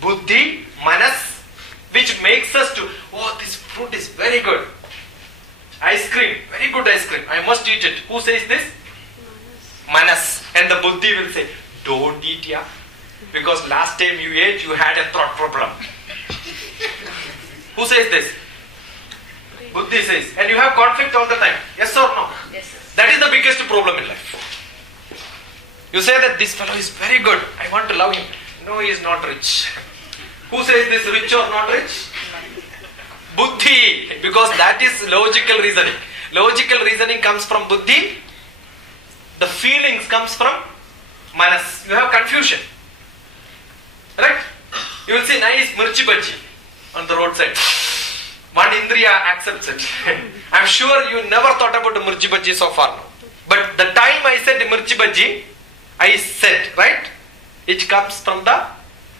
buddhi, manas, which makes us to, oh, this fruit is very good. Ice cream, very good ice cream. I must eat it. Who says this? Manas. And the buddhi will say, don't eat, yeah. Because last time you ate, you had a throat problem. Who says this? Buddhi says. And you have conflict all the time. Yes or no? Yes, sir. That is the biggest problem in life. You say that this fellow is very good. I want to love him. No, he is not rich. Who says this rich or not rich? Buddhi. Because that is logical reasoning. Logical reasoning comes from buddhi. The feelings comes from manas. You have confusion. Right? You will see nice mirchi bhaji on the roadside. One indriya accepts it. I am sure you never thought about the mirchi bhaji so far now. But the time I said the mirchi bhaji, I said, right? It comes from the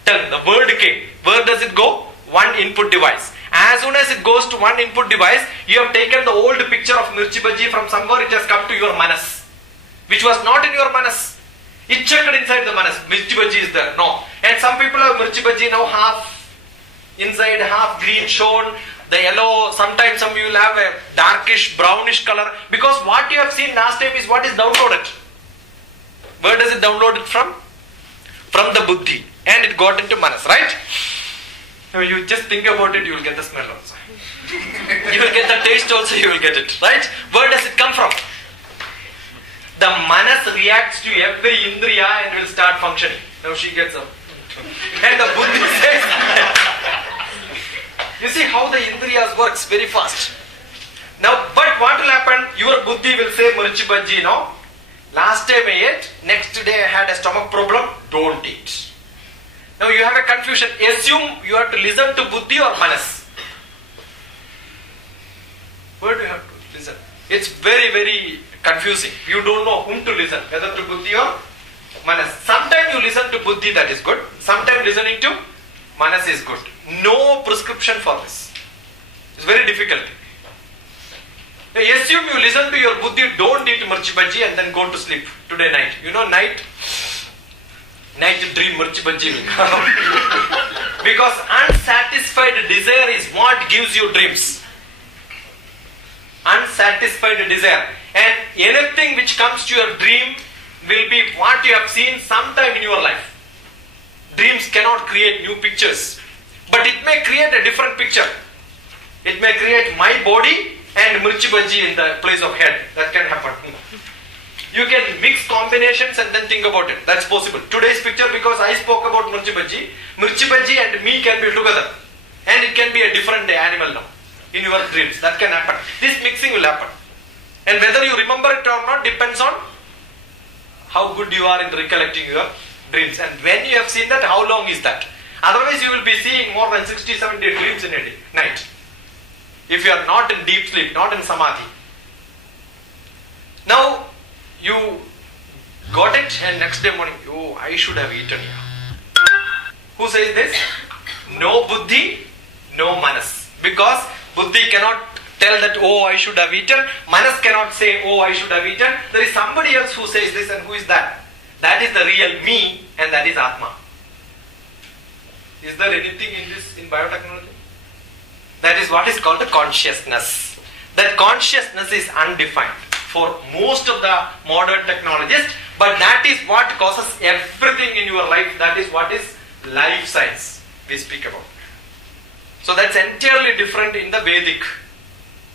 tongue. The word came. Where does it go? One input device. As soon as it goes to one input device, you have taken the old picture of mirchi bhaji from somewhere, it has come to your manas. Which was not in your manas. It checked inside the manas. Mirchi bhaji is there. No. And some people have mirchi bhaji now half inside, half green shown. The yellow, sometimes some you will have a darkish, brownish color. Because what you have seen last time is what is downloaded. Where does it download it from? From the buddhi. And it got into manas, right? Now you just think about it, you will get the smell also. You will get the taste also, you will get it, right? Where does it come from? The manas reacts to every indriya and will start functioning. Now she gets up. And the buddhi says, you see how the indriyas works very fast. Now, but what will happen? Your buddhi will say, mirchi bhaji, no? Last time I ate, next day I had a stomach problem, don't eat. Now you have a confusion. Assume you have to listen to buddhi or manas. Where do you have to listen? It's very, very confusing. You don't know whom to listen, whether to buddhi or manas. Sometimes you listen to buddhi, that is good. Sometimes listening to manas is good. No prescription for this. It's very difficult. Now, assume you listen to your buddhi, don't eat mirchi bhaji and then go to sleep today night. You know, night dream mirchi bhaji will come. Because unsatisfied desire is what gives you dreams. Unsatisfied desire. And anything which comes to your dream will be what you have seen sometime in your life. Dreams cannot create new pictures. But it may create a different picture. It may create my body and mirchi bhaji in the place of head. That can happen. You can mix combinations and then think about it. That's possible. Today's picture, because I spoke about mirchi bhaji and me can be together. And it can be a different animal now. In your dreams. That can happen. This mixing will happen. And whether you remember it or not depends on how good you are in recollecting your dreams. And when you have seen that, how long is that? Otherwise you will be seeing more than 60, 70 dreams in a day, night. If you are not in deep sleep, not in samadhi. Now, you got it and next day morning, oh, I should have eaten. Who says this? No buddhi, no manas. Because buddhi cannot tell that, oh, I should have eaten. Manas cannot say, oh, I should have eaten. There is somebody else who says this, and who is that? That is the real me, and that is Atma. Is there anything in this, in biotechnology? That is what is called the consciousness. That consciousness is undefined for most of the modern technologists, but that is what causes everything in your life. That is what is life science we speak about. So that's entirely different in the Vedic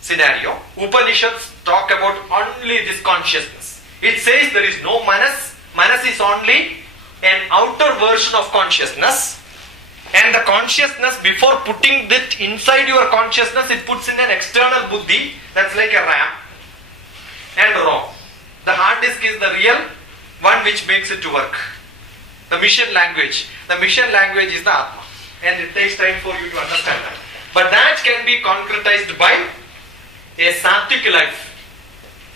scenario. Upanishads talk about only this consciousness. It says there is no manas. Manas is only an outer version of consciousness. And the consciousness, before putting that inside your consciousness, it puts in an external buddhi, that's like a RAM. and wrong. The hard disk is the real one which makes it to work. The mission language. The mission language is the Atma. And it takes time for you to understand that. But that can be concretized by a sattvic life.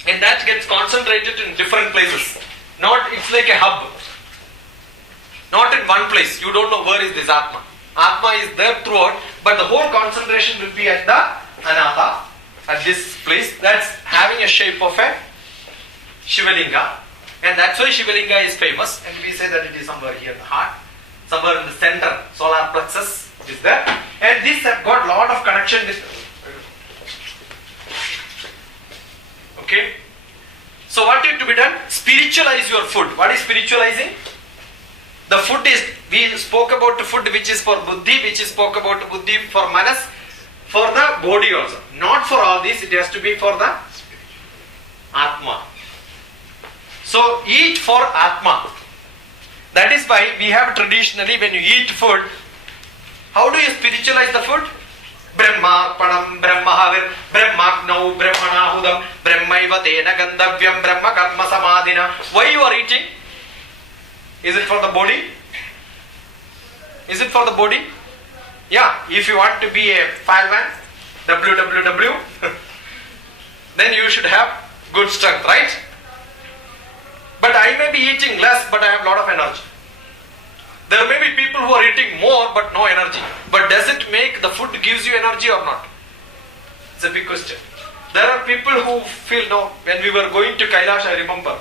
And that gets concentrated in different places. Not, it's like a hub. Not in one place. You don't know where is this Atma. Atma is there throughout, but the whole concentration will be at the Anata, at this place. That's having a shape of a Shivalinga. And that's why Shivalinga is famous. And we say that it is somewhere here in the heart. Somewhere in the center, solar plexus is there. And this have got lot of connection with. Okay. So what is to be done? Spiritualize your food. What is spiritualizing? The food is, we spoke about the food which is for buddhi, which is spoke about buddhi for manas, for the body also. Not for all this, it has to be for the Atma. So eat for Atma. That is why we have traditionally, when you eat food, how do you spiritualize the food? Brahma Panam, Brahma Havir, Brahma Knau, Brahmana Hudam, Brahmaiva Tena Gandavyam, Brahma Karma Samadhina. Why you are eating? Is it for the body? Is it for the body? Yeah, if you want to be a fireman, WWW, then you should have good strength, right? But I may be eating less, but I have a lot of energy. There may be people who are eating more, but no energy. But does it make the food gives you energy or not? It's a big question. There are people who feel, no, when we were going to Kailash, I remember,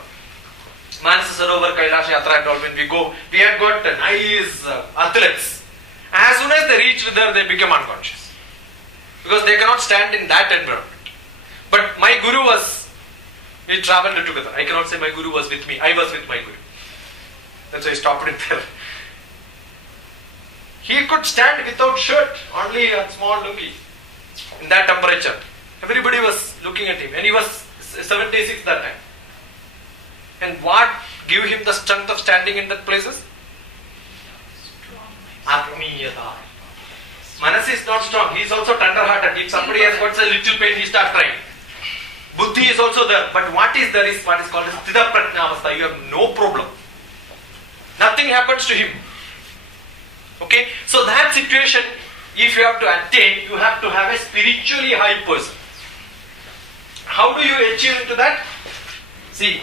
Manasa Sarovar Kailash Yatra and all, when we go, we had got nice athletes. As soon as they reached there, they became unconscious. Because they cannot stand in that environment. But my Guru was, we travelled together. I cannot say my Guru was with me. I was with my Guru. That's why I stopped it there. He could stand without shirt, only a small lungi, in that temperature. Everybody was looking at him, and he was 76 that time. And what gave him the strength of standing in that places? Atmiyata. Manas is not strong. He is also tender-hearted. If somebody has got a little pain, he starts crying. Buddhi is also there. But what is there is what is called Sthita Prajnavastha. You have no problem. Nothing happens to him. Okay? So that situation, if you have to attain, you have to have a spiritually high person. How do you achieve into that? See,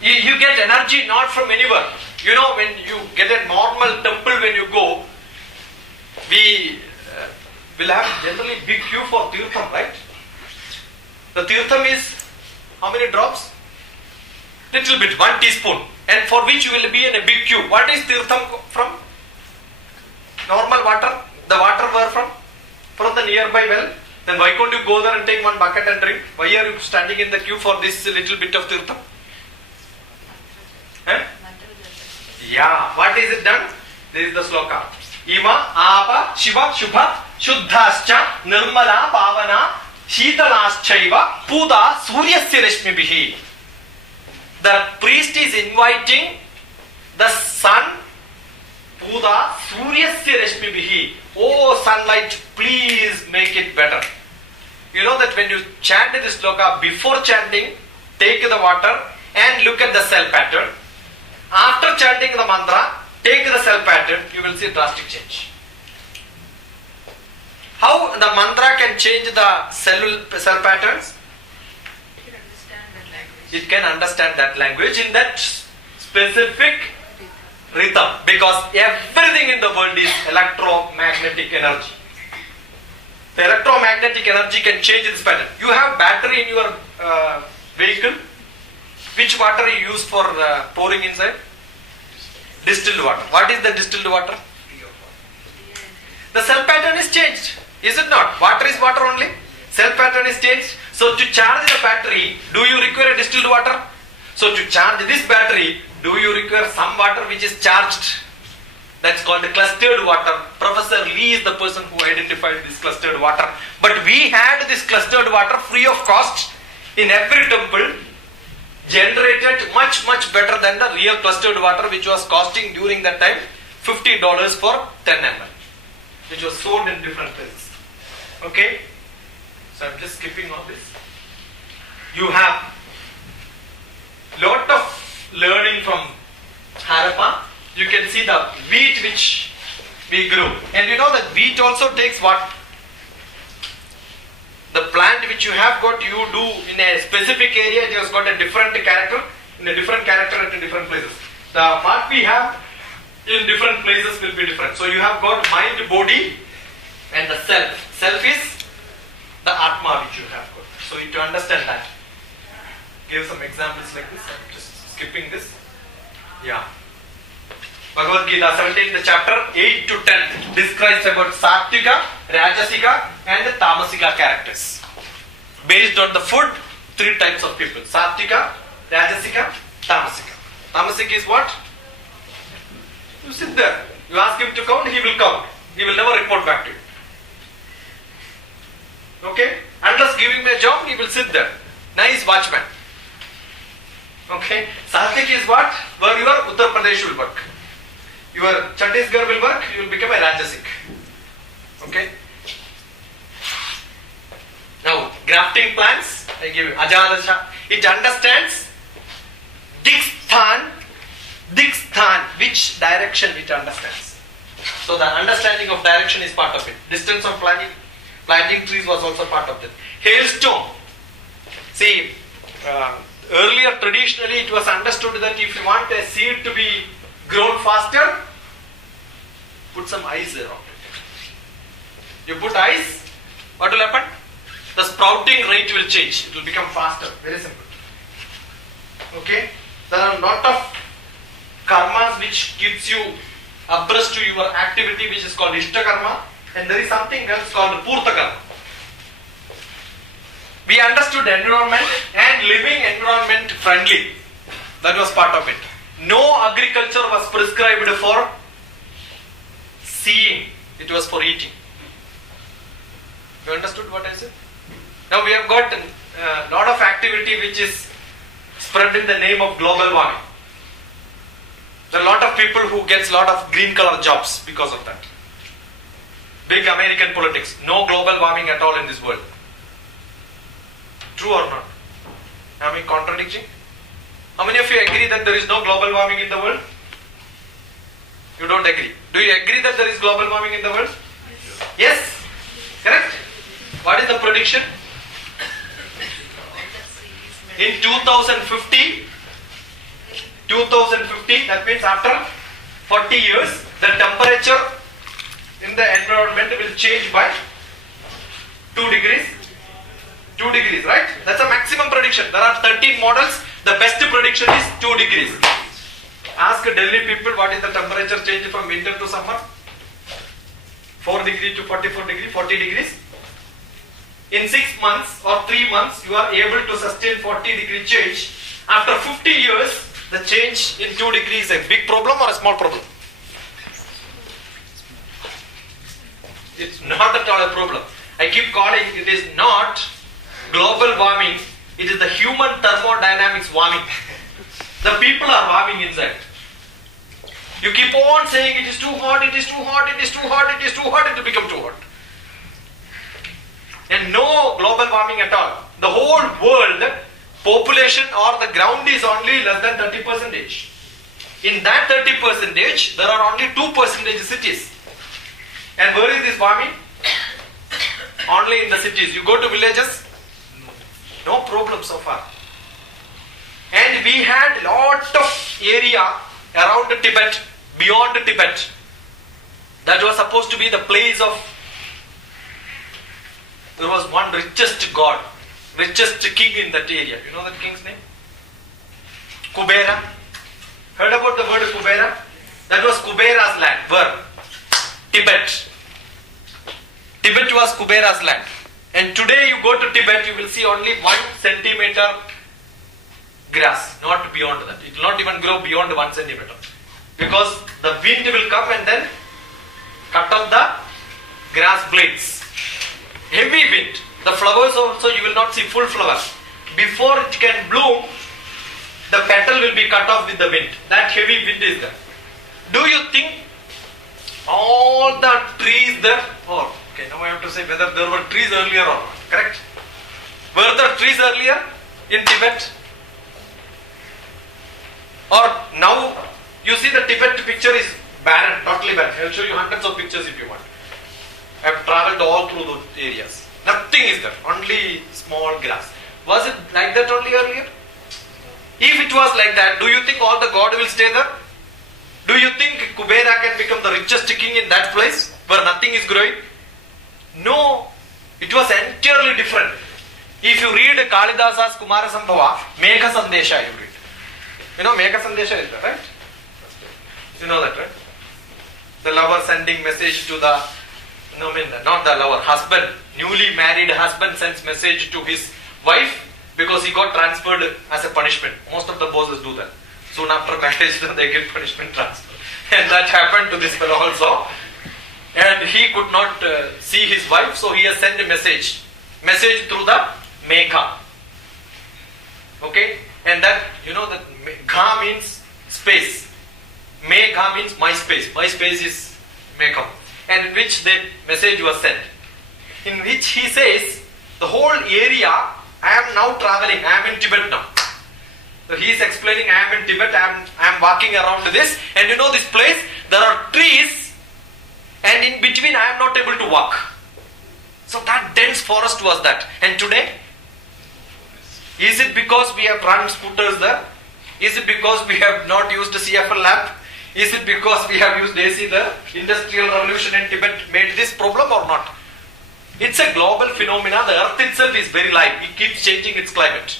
you get energy not from anywhere. You know, when you get a normal temple, when you go, we will have generally big queue for tirtham, right? The tirtham is how many drops? Little bit, 1 teaspoon. And for which you will be in a big queue. What is tirtham from? Normal water. The water where from? From the nearby well. Then why can't you go there and take 1 bucket and drink? Why are you standing in the queue for this little bit of tirtham? Yeah. What is it done? This is the sloka. Ima, Apa, Shiva, Shubha, Shuddhascha, Nirmala, Pavana, Shitalaschaiva, Puda, Suryasya Rashmibihi. The priest is inviting the sun, Puda, Suryasya Rashmibihi. Oh sunlight, please make it better. You know that when you chant this sloka, before chanting, take the water and look at the cell pattern. After chanting the mantra, take the cell pattern, you will see drastic change. How the mantra can change the cell patterns? It can understand that language in that specific rhythm, because everything in the world is electromagnetic energy. The electromagnetic energy can change this pattern. You have battery in your vehicle. Which water you use for pouring inside? Distilled water. What is the distilled water? The cell pattern is changed. Is it not? Water is water only. Cell pattern is changed. So to charge the battery, do you require a distilled water? So to charge this battery, do you require some water which is charged? That's called the clustered water. Professor Lee is the person who identified this clustered water. But we had this clustered water free of cost in every temple, generated much better than the real clustered water, which was costing during that time $50 for 10 ml, which was sold in different places. Okay, so I'm just skipping all this. You have learning from Harappa, you can see the wheat which we grew. And you know that wheat also takes what? The plant which you have got, you do in a specific area, it has got a different character, in a different character at different places. The what we have in different places will be different. So you have got mind, body and the self. Self is the Atma which you have got. So to understand that, give some examples like this. I'm just skipping this. Yeah. Bhagavad Gita 17th chapter 8 to 10 describes about Sattvika, Rajasika and the Tamasika characters. Based on the food, 3 types of people. Sattvika, Rajasika, Tamasika. Tamasika is what? You sit there. You ask him to count, he will count. He will never report back to you. Okay? Unless giving him a job, he will sit there. Nice watchman. Okay? Sattvik is what? Where your Uttar Pradesh will work. Your Chhattisgarh will work, you will become a Rajasik. Okay? Now, grafting plants, I give you Ajadasha. It understands Diksthan, which direction it understands. So the understanding of direction is part of it. Distance of planting trees was also part of it. Hailstone. See, earlier traditionally it was understood that if you want a seed to be grown faster, put some ice around it. You put ice, what will happen? The sprouting rate will change. It will become faster. Very simple. Okay? There are a lot of karmas which gives you abreast to your activity, which is called Ishta karma, and there is something else called Purta karma. We understood environment and living environment friendly. That was part of it. No agriculture was prescribed for seeing. It was for eating. You understood what I said? Now we have got a lot of activity which is spread in the name of global warming. There are a lot of people who gets a lot of green color jobs because of that. Big American politics. No global warming at all in this world. True or not? Am I contradicting? How many of you agree that there is no global warming in the world? You don't agree. Do you agree that there is global warming in the world? Yes? Correct? What is the prediction? In 2050, that means after 40 years, the temperature in the environment will change by 2 degrees. 2 degrees, right? That's a maximum prediction. There are 13 models. The best prediction is 2 degrees. Ask Delhi people what is the temperature change from winter to summer. 4 degrees to 44 degrees, 40 degrees. In 6 months or 3 months, you are able to sustain 40 degree change. After 50 years, the change in 2 degrees is a big problem or a small problem? It's not at all a problem. I keep calling it is not global warming, it is the human thermodynamics warming. The people are warming inside. You keep on saying it is too hot, it is too hot, it is too hot, it is too hot, it will become too hot. And no global warming at all. The whole world population or the ground is only less than 30%. In that 30%, there are only 2% cities. And where is this warming? Only in the cities. You go to villages, no problem so far. And we had lot of area around Tibet, beyond Tibet. That was supposed to be the place of, there was one richest god, richest king in that area. You know that king's name? Kubera. Heard about the word Kubera? That was Kubera's land. Where? Tibet. Tibet was Kubera's land. And today you go to Tibet, you will see only 1 centimeter grass, not beyond that. It will not even grow beyond 1 centimeter. Because the wind will come and then cut off the grass blades. Heavy wind. The flowers also you will not see full flowers. Before it can bloom, the petal will be cut off with the wind. That heavy wind is there. Do you think all the trees there, or okay, now I have to say whether there were trees earlier or not, correct? Were there trees earlier in Tibet? Or now you see the Tibet picture is barren, totally barren. I will show you hundreds of pictures if you want. I have travelled all through those areas. Nothing is there, only small grass. Was it like that only earlier? If it was like that, do you think all the God will stay there? Do you think Kubera can become the richest king in that place where nothing is growing? No, it was entirely different. If you read Kalidasa's Kumara Sambhava, Megha Sandesha you read. You know Megha Sandesha is there, right? You know that, right? The lover sending message to the, no, not the lover, husband, newly married husband sends message to his wife because he got transferred as a punishment. Most of the bosses do that. Soon after marriage they get punishment transfer. And that happened to this fellow also. And he could not see his wife, so he has sent a message through the Megha. Okay? And that, you know that Gha means space. Megha means my space. My space is Megha. And in which the message was sent. In which he says, the whole area, I am now traveling, I am in Tibet now. So he is explaining, I am in Tibet, I am walking around this, and you know this place, there are trees, and in between I am not able to walk. So that dense forest was that. And today, is it because we have run scooters there? Is it because we have not used the CFL lab? Is it because we have used AC there? Industrial revolution in Tibet made this problem or not? It's a global phenomena. The earth itself is very live. It keeps changing its climate.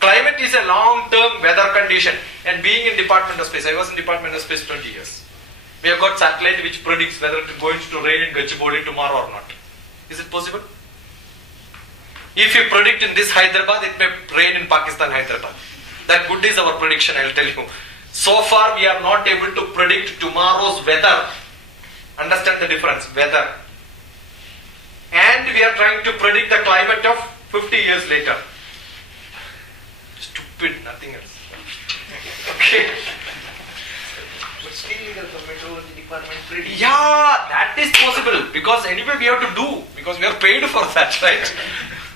Climate is a long-term weather condition. And being in Department of Space, I was in Department of Space 20 years. We have got satellite which predicts whether it is going to rain in Gachibowli tomorrow or not. Is it possible? If you predict in this Hyderabad, it may rain in Pakistan, Hyderabad. That good is our prediction, I will tell you. So far, we are not able to predict tomorrow's weather. Understand the difference, weather. And we are trying to predict the climate of 50 years later. Stupid, nothing else. Okay. But still the meteorology department predict. Yeah, that is possible. Because anyway we have to do. Because we are paid for that, right?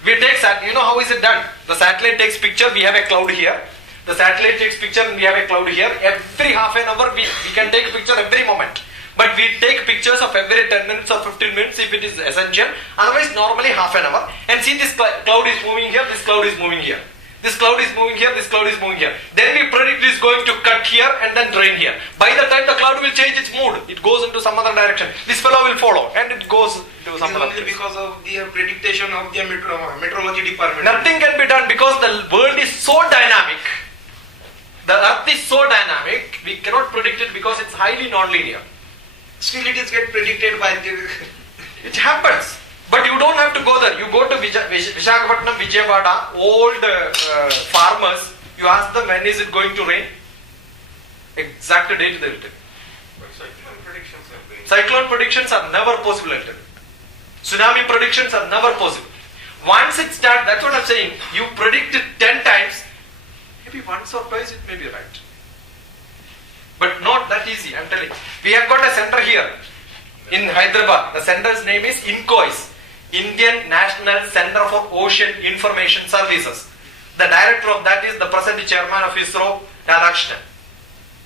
We take, you know how is it done? The satellite takes picture, we have a cloud here. The satellite takes picture and we have a cloud here. Every half an hour we can take a picture every moment. But we take pictures of every 10 minutes or 15 minutes if it is essential. Otherwise normally half an hour. And see this cloud is moving here, this cloud is moving here. This cloud is moving here, this cloud is moving here. Then we predict it is going to cut here and then drain here. By the time the cloud will change its mood, it goes into some other direction. This fellow will follow and it goes to some other place. Because of the prediction of the meteorology department. Nothing can be done because the world is so dynamic. The earth is so dynamic, we cannot predict it because it's highly non-linear. Still it is get predicted by the... It happens. But you don't have to go there. You go to Visakhapatnam, Vijayawada, old farmers, you ask them when is it going to rain? Exact date they will tell you. But cyclone predictions are very... Cyclone predictions are never possible, I'll tell you. Tsunami predictions are never possible. Once it starts, that's what I'm saying, you predict it 10 times, maybe once or twice it may be right. But not that easy, I'm telling you. We have got a center here in Hyderabad. The center's name is INCOIS, Indian National Center for Ocean Information Services. The director of that is the present chairman of ISRO, Radhakrishnan.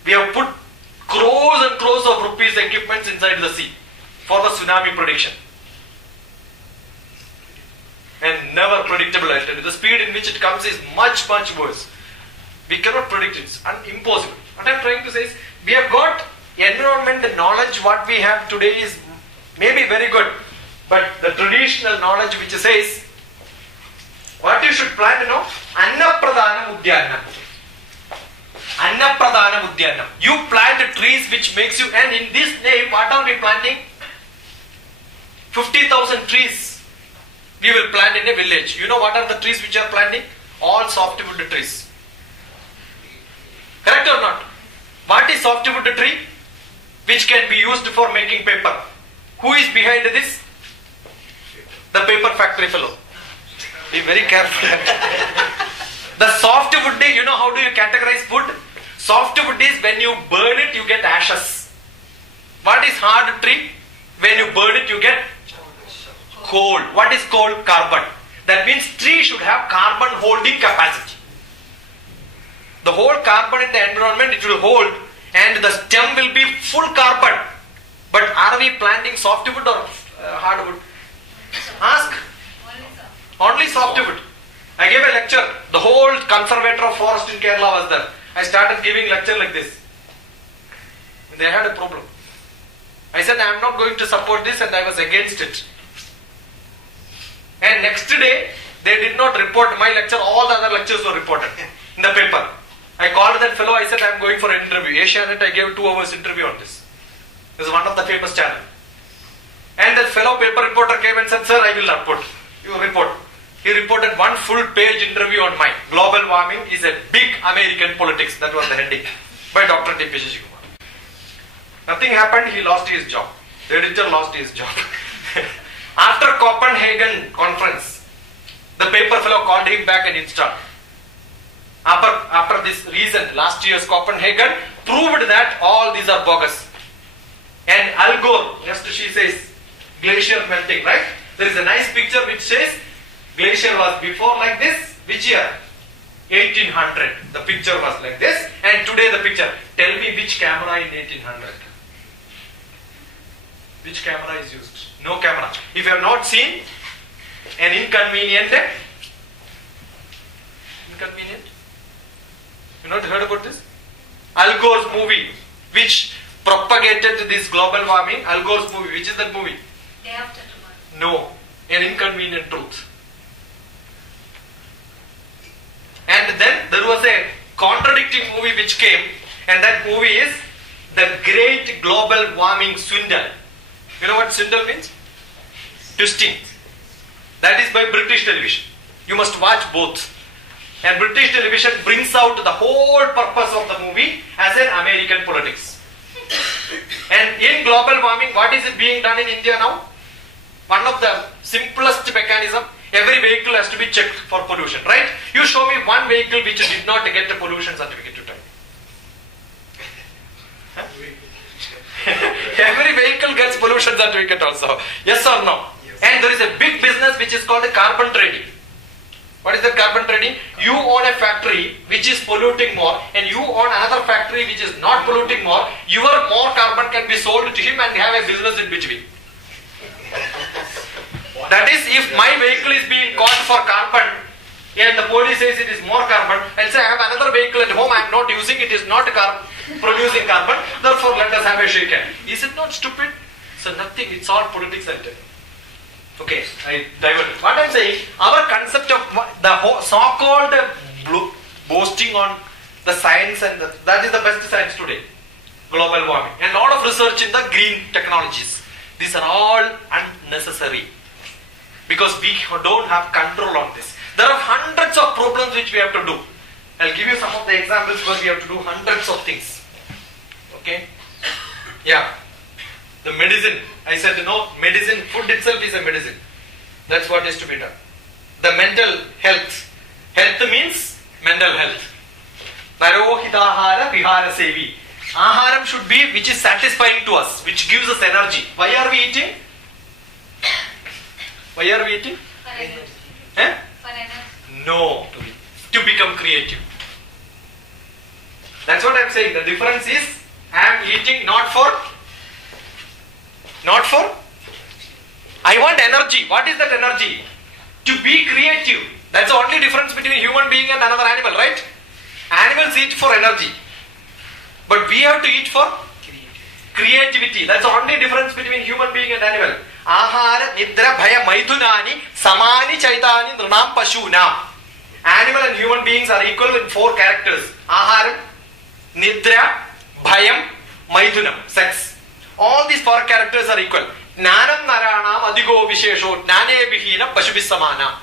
We have put crores and crores of rupees equipments inside the sea for the tsunami prediction. And never predictable, I'll tell you. The speed in which it comes is much, much worse. We cannot predict it. It's impossible. What I'm trying to say is, we have got environment, the knowledge what we have today is maybe very good. But the traditional knowledge which says, what you should plant, you know? Annapradhanam Udyanam. Annapradhanam Udyanam. You plant trees which makes you, and in this name, what are we planting? 50,000 trees we will plant in a village. You know what are the trees which are planting? All softwood trees. Correct or not? What is softwood tree? Which can be used for making paper. Who is behind this? The paper factory fellow. Be very careful. The softwood, you know how do you categorize wood? Softwood is when you burn it, you get ashes. What is hard tree? When you burn it, you get coal. What is coal? Carbon. That means tree should have carbon holding capacity. the whole carbon in the environment it will hold, and the stem will be full carbon. But are we planting softwood or hardwood? Ask. Only softwood. I gave a lecture. The whole conservator of forest in Kerala was there. I started giving lecture like this. They had a problem. I said I am not going to support this, and I was against it. And next day they did not report my lecture. All the other lectures were reported in the paper. I called that fellow. I said I am going for an interview. Asianet, I gave 2 hours interview on this. This is one of the famous channel. And that fellow paper reporter came and said, "Sir, I will report. You report." He reported 1 full page interview on mine. Global warming is a big American politics. That was the heading by DrTPS. Nothing happened. He lost his job. The editor lost his job. After Copenhagen conference, the paper fellow called him back and installed. After this reason, last year's Copenhagen proved that all these are bogus. And Al Gore, just she says, glacier melting, right? There is a nice picture which says glacier was before like this. Which year? 1800. The picture was like this. And today the picture. Tell me which camera in 1800? Which camera is used? No camera. If you have not seen an inconvenient, you not heard about this? Al Gore's movie, which propagated this global warming. Al Gore's movie, which is that movie? Day After Tomorrow. No, An Inconvenient Truth. And then there was a contradicting movie which came, and that movie is The Great Global Warming Swindle. You know what swindle means? Twisting. That is by British television. You must watch both. And British television brings out the whole purpose of the movie as an American politics. And in global warming, what is it being done in India now? One of the simplest mechanism, every vehicle has to be checked for pollution, right? You show me one vehicle which did not get a pollution certificate to time. Huh? Every vehicle gets pollution certificate also. Yes or no? Yes. And there is a big business which is called the carbon trading. What is that carbon trading? You own a factory which is polluting more, and you own another factory which is not polluting more. Your more carbon can be sold to him and have a business in between. That is, if my vehicle is being caught for carbon and the police says it is more carbon, and say I have another vehicle at home, I am not using it, is not producing carbon, therefore let us have a shake hand. Is it not stupid? So nothing, it's all politics and okay, I diverted. What I am saying, our concept of the so-called boasting on the science, and that is the best science today, global warming, and a lot of research in the green technologies. These are all unnecessary because we don't have control on this. There are hundreds of problems which we have to do. I'll give you some of the examples where we have to do hundreds of things. Okay? Yeah. The medicine, I said no, medicine, food itself is a medicine. That's what is to be done. The mental health. Health means mental health. Narohitahara vihara sevi. Aharam should be which is satisfying to us, which gives us energy. Why are we eating? Why are we eating? For energy. Eh? For energy. No, to become creative. That's what I'm saying. The difference is I am eating not for I want energy. What is that energy? To be creative. That's the only difference between a human being and another animal, right? Animals eat for energy. But we have to eat for creativity. That's the only difference between human being and animal. Ahara, nidra, bhaya, maidunani, samani, chaitani, nranam, pashuna. Animal and human beings are equal in 4 characters. Aharam, nidra, bhayam, maidunam, sex. All these 4 characters are equal. Nanam naranam adigo vishesho nane bihina pashubhisamana.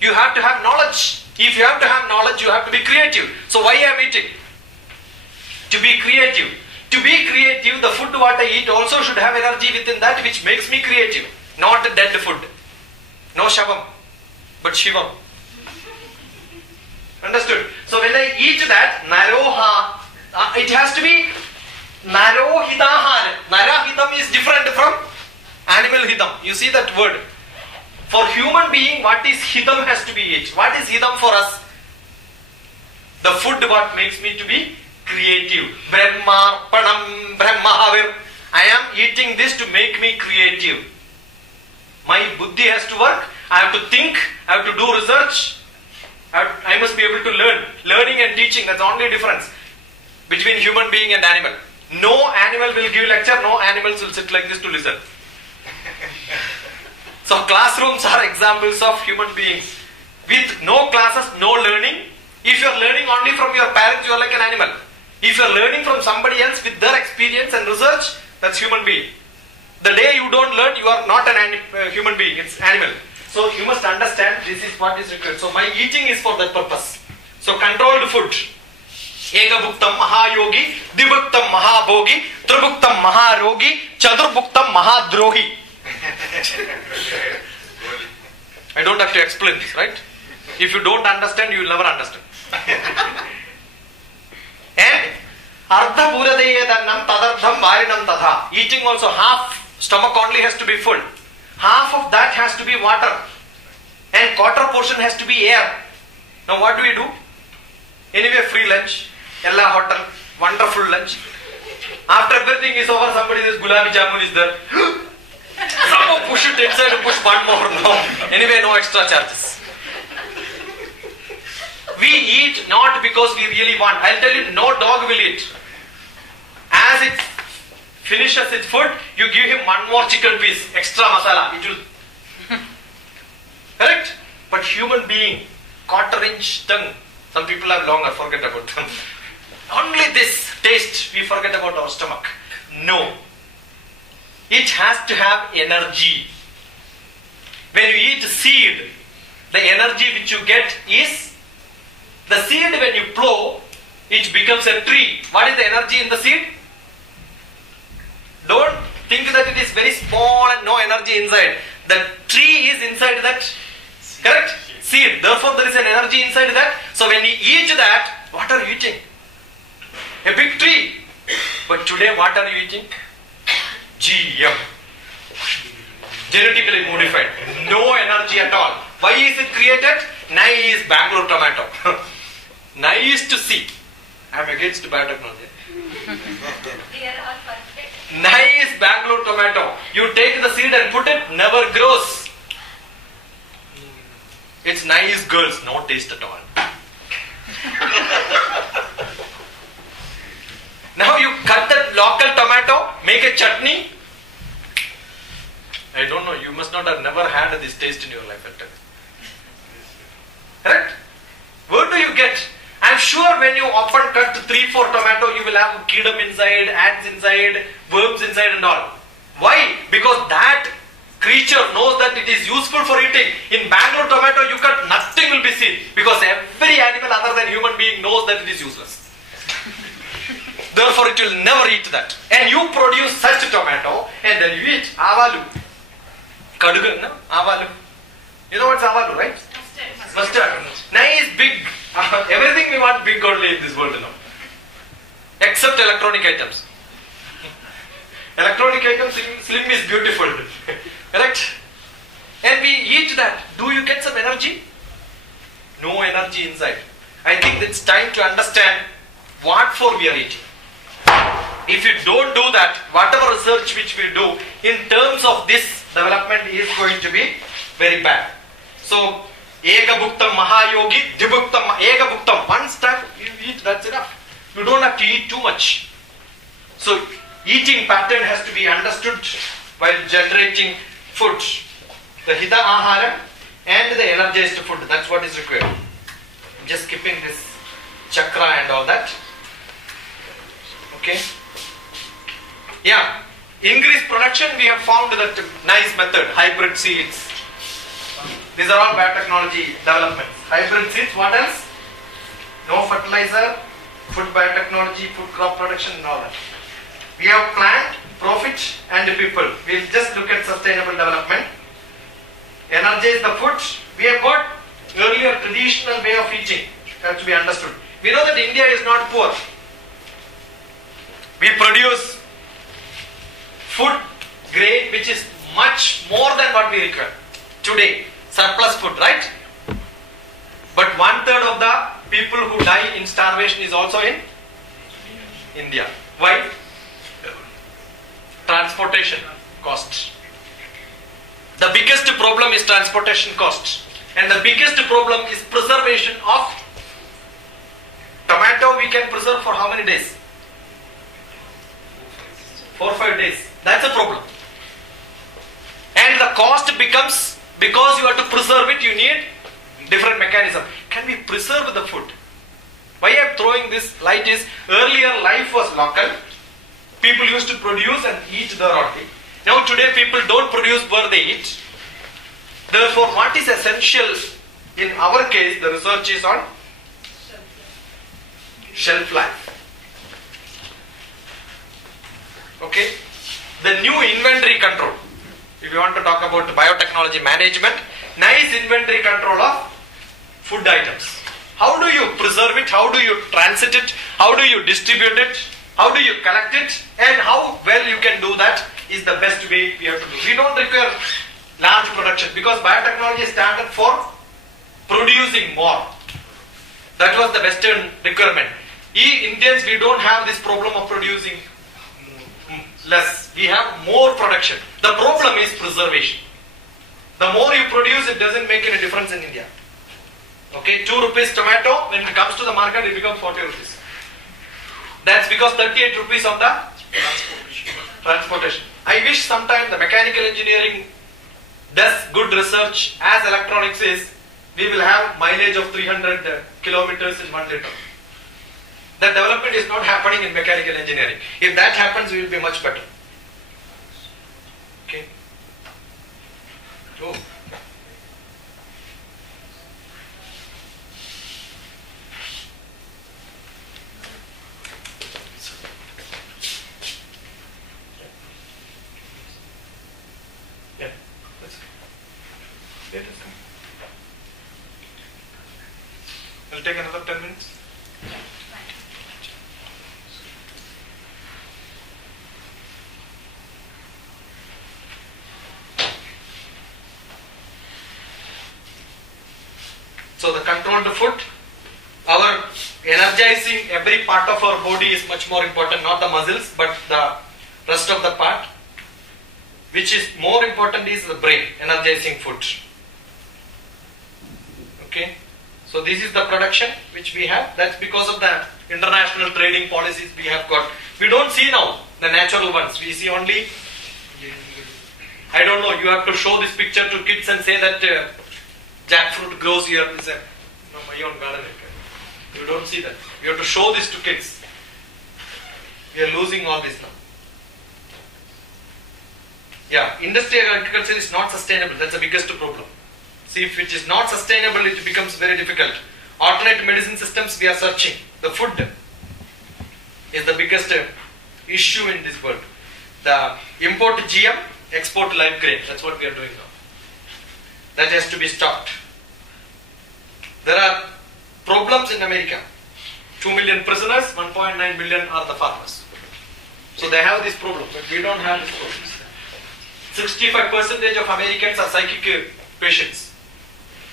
You have to have knowledge. If you have to have knowledge, you have to be creative. So why I am eating? To be creative. To be creative, the food what I eat also should have energy within that which makes me creative. Not dead food. No shavam, but shivam. Understood? So when I eat that, naroha, it has to be narohitahar. Narahitam is different from animal hidam. You see that word. For human being, what is hidam has to be eat. What is hidam for us? The The food what makes me to be creative. Brahmarpanam Brahmahavir. I am eating this to make me creative. My buddhi has to work. I have to think. I have to do research. I must be able to learn. Learning and teaching, that's the only difference between human being and animal. No animal will give lecture. No animals will sit like this to listen. So classrooms are examples of human beings. With no classes, no learning. If you are learning only from your parents, you are like an animal. If you are learning from somebody else with their experience and research, that's human being. The day you don't learn, you are not an human being, it's animal. So you must understand this is what is required. So my eating is for that purpose. So controlled food. Eka bhuktam mahayogi, dibhuktam mahabhogi, tribhuktam maharogi, chadurbhuktam mahadrohi. I don't have to explain this, right? If you don't understand, you will never understand. And ardha puradeyadannam tadardham varinam tadha. Eating also, half stomach only has to be full. Half of that has to be water. And quarter portion has to be air. Now what do we do? Anyway, free lunch. Ella hotel. Wonderful lunch. After everything is over, somebody says gulabi jamun is there. Someone push it inside and push one more. No. Anyway, no extra charges. We eat not because we really want. I'll tell you, no dog will eat. As it finishes its food, you give him one more chicken piece, extra masala. It will. Correct? But human being, quarter-inch tongue. Some people have longer, forget about them. Only this taste, we forget about our stomach. No. It has to have energy. When you eat seed, the energy which you get is the seed. When you plow, it becomes a tree. What is the energy in the seed? Don't think that it is very small and no energy inside. The tree is inside that, correct? Seed. Therefore, there is an energy inside that. So when you eat that, what are you eating? A big tree. But today, what are you eating? GM. Genetically modified. No energy at all. Why is it created? Nice Bangalore tomato. Nice to see. I am against biotechnology. They are all perfect. Nice Bangalore tomato. You take the seed and put it, never grows. It's nice girls, no taste at all. Now you cut the local tomato, make a chutney. I don't know, you must not have never had this taste in your life. Correct? Where do you get? I'm sure when you often cut 3-4 tomato, you will have kidam inside, ants inside, worms inside and all. Why? Because that creature knows that it is useful for eating. In Bangalore tomato, you cut, nothing will be seen. Because every animal other than human being knows that it is useless. Therefore, it will never eat that. And you produce such tomato, and then you eat avalu. Kadugu, no? Avalu. You know what's avalu, right? Mustard. Nice, big. Everything we want big only in this world now. Except electronic items. Electronic items, slim is beautiful. Correct? And we eat that. Do you get some energy? No energy inside. I think it's time to understand what for we are eating. If you don't do that, whatever research which we do in terms of this development is going to be very bad. So, Eka bhuktam mahayogi, dibhuktam, eka bhuktam. One time you eat, that's enough. You don't have to eat too much. So, eating pattern has to be understood while generating food. The hita aharam and the energized food, that's what is required. I'm just skipping this chakra and all that. Okay. Yeah. Increase production, we have found that nice method, hybrid seeds. These are all biotechnology developments. Hybrid seeds, what else? No fertilizer, food biotechnology, food crop production and all that. We have plant, profit and people. We will just look at sustainable development. Energize the food. We have got earlier traditional way of eating. Has to be understood. We know that India is not poor. We produce food grain which is much more than what we require. Today, surplus food, right? But 1/3 of the people people who die in starvation is also in India. Why? Transportation cost. The biggest problem is transportation cost. And the biggest problem is preservation of tomato. We can preserve for how many days? 4 or 5 days. That's a problem. And the cost becomes, because you have to preserve it, you need different mechanism. Can we preserve the food? Why I am throwing this light is, earlier life was local. People used to produce and eat there only. Now today people don't produce where they eat. Therefore, what is essential in our case, the research is on shelf life. Okay? The new inventory control. If you want to talk about biotechnology management, nice inventory control of food items. How do you preserve it? How do you transit it? How do you distribute it? How do you collect it? And how well you can do that is the best way we have to do. We don't require large production because biotechnology started for producing more. That was the Western requirement. We Indians, we don't have this problem of producing less. We have more production. The problem is preservation. The more you produce, it doesn't make any difference in India. Okay, 2 rupees tomato, when it comes to the market, it becomes 40 rupees. That's because 38 rupees on the transportation. I wish sometime the mechanical engineering does good research as electronics is, we will have mileage of 300 kilometers in 1 liter. That development is not happening in mechanical engineering. If that happens, we will be much better. Okay. Oh. Yeah. Let us come. We'll take another 10 minutes. So the controlled food, our energizing every part of our body is much more important, not the muscles, but the rest of the part. Which is more important is the brain, energizing food. Okay. So this is the production which we have. That's because of the international trading policies we have got. We don't see now the natural ones. We see only, I don't know, you have to show this picture to kids and say that jackfruit grows here. It's my own garden. You don't see that. You have to show this to kids. We are losing all this now. Yeah, industrial agriculture is not sustainable. That's the biggest problem. See, if it is not sustainable, it becomes very difficult. Alternate medicine systems we are searching. The food is the biggest issue in this world. The import GM, export live grain. That's what we are doing now. That has to be stopped. There are problems in America. 2 million prisoners, 1.9 million are the farmers. So they have this problem, but we don't have this problem. 65% of Americans are psychic patients.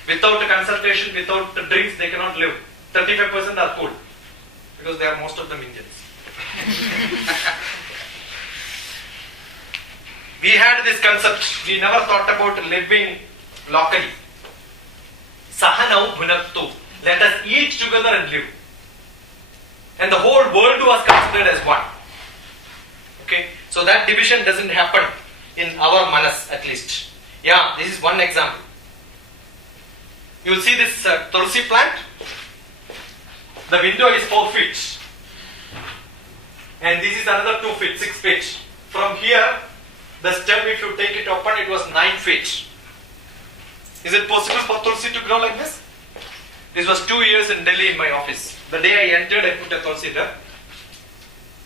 Without a consultation, without drinks, they cannot live. 35% are cool, because they are most of them Indians. We had this concept, we never thought about living locally. Sahanau bhunattu. Let us eat together and live. And the whole world was considered as one. Okay, so that division doesn't happen in our manas at least. Yeah, this is one example. You will see this tulsi plant. The window is 4 feet. And this is another 2 feet, 6 feet. From here, the stem, if you take it open, it was 9 feet. Is it possible for tulsi to grow like this? This was 2 years in Delhi in my office. The day I entered, I put a tulsi there.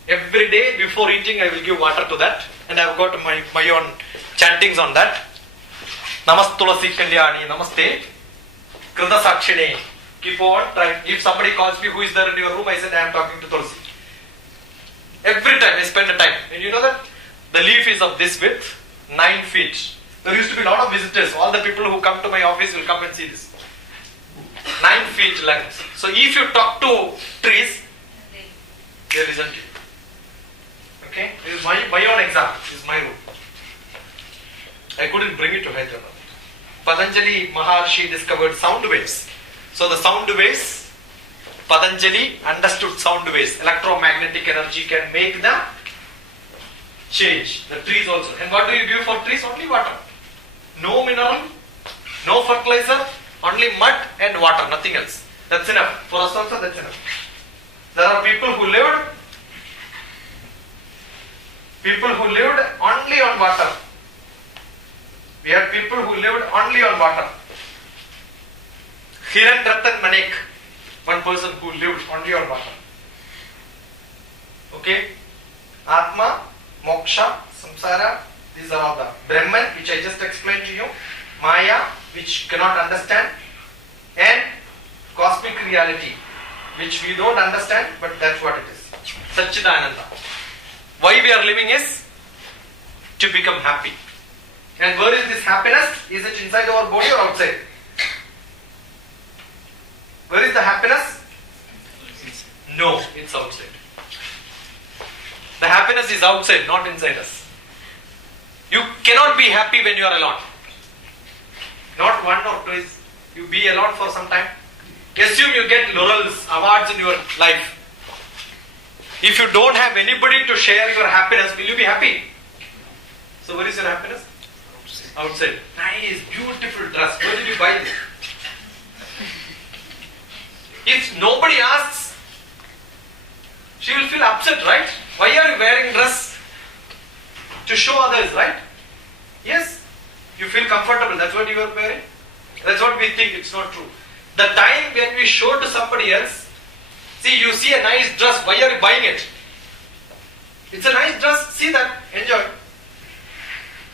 Every day before eating, I will give water to that. And I have got my own chantings on that. Namaste Tulasi Kalyani, Namaste Krita Sakshine. Keep on trying. If somebody calls me, who is there in your room, I said, I am talking to Tulsi. Every time I spend a time. And you know that the leaf is of this width, 9 feet. There used to be a lot of visitors. All the people who come to my office will come and see this. 9 feet. feet length. So if you talk to trees, they listen to you. Okay? This is my own example. This is my rule. I couldn't bring it to Hyderabad. Patanjali Maharshi discovered sound waves. So the sound waves, Patanjali understood sound waves. Electromagnetic energy can make the change. The trees also. And what do you give for trees? Only water. No mineral, no fertilizer, only mud and water, nothing else. That's enough. For us also that's enough. There are people who lived only on water. We had people who lived only on water. Hiran Ratan Manek, one person who lived only on water. Okay? Atma, Moksha, Samsara, these are all the Brahman, which I just explained to you. Maya, which cannot understand. And cosmic reality, which we don't understand, but that's what it is. Satchidananda. Why we are living is to become happy. And where is this happiness? Is it inside our body or outside? Where is the happiness? No, it's outside. The happiness is outside, not inside us. You cannot be happy when you are alone. Not one or twice. You be alone for some time. Assume you get laurels, awards in your life. If you don't have anybody to share your happiness, will you be happy? So where is your happiness? Outside. Nice, beautiful dress. Where did you buy this? If nobody asks, she will feel upset, right? Why are you wearing dress? To show others, right? Yes. You feel comfortable. That's what you are wearing. That's what we think. It's not true. The time when we show to somebody else, see, you see a nice dress. Why are you buying it? It's a nice dress. See that. Enjoy.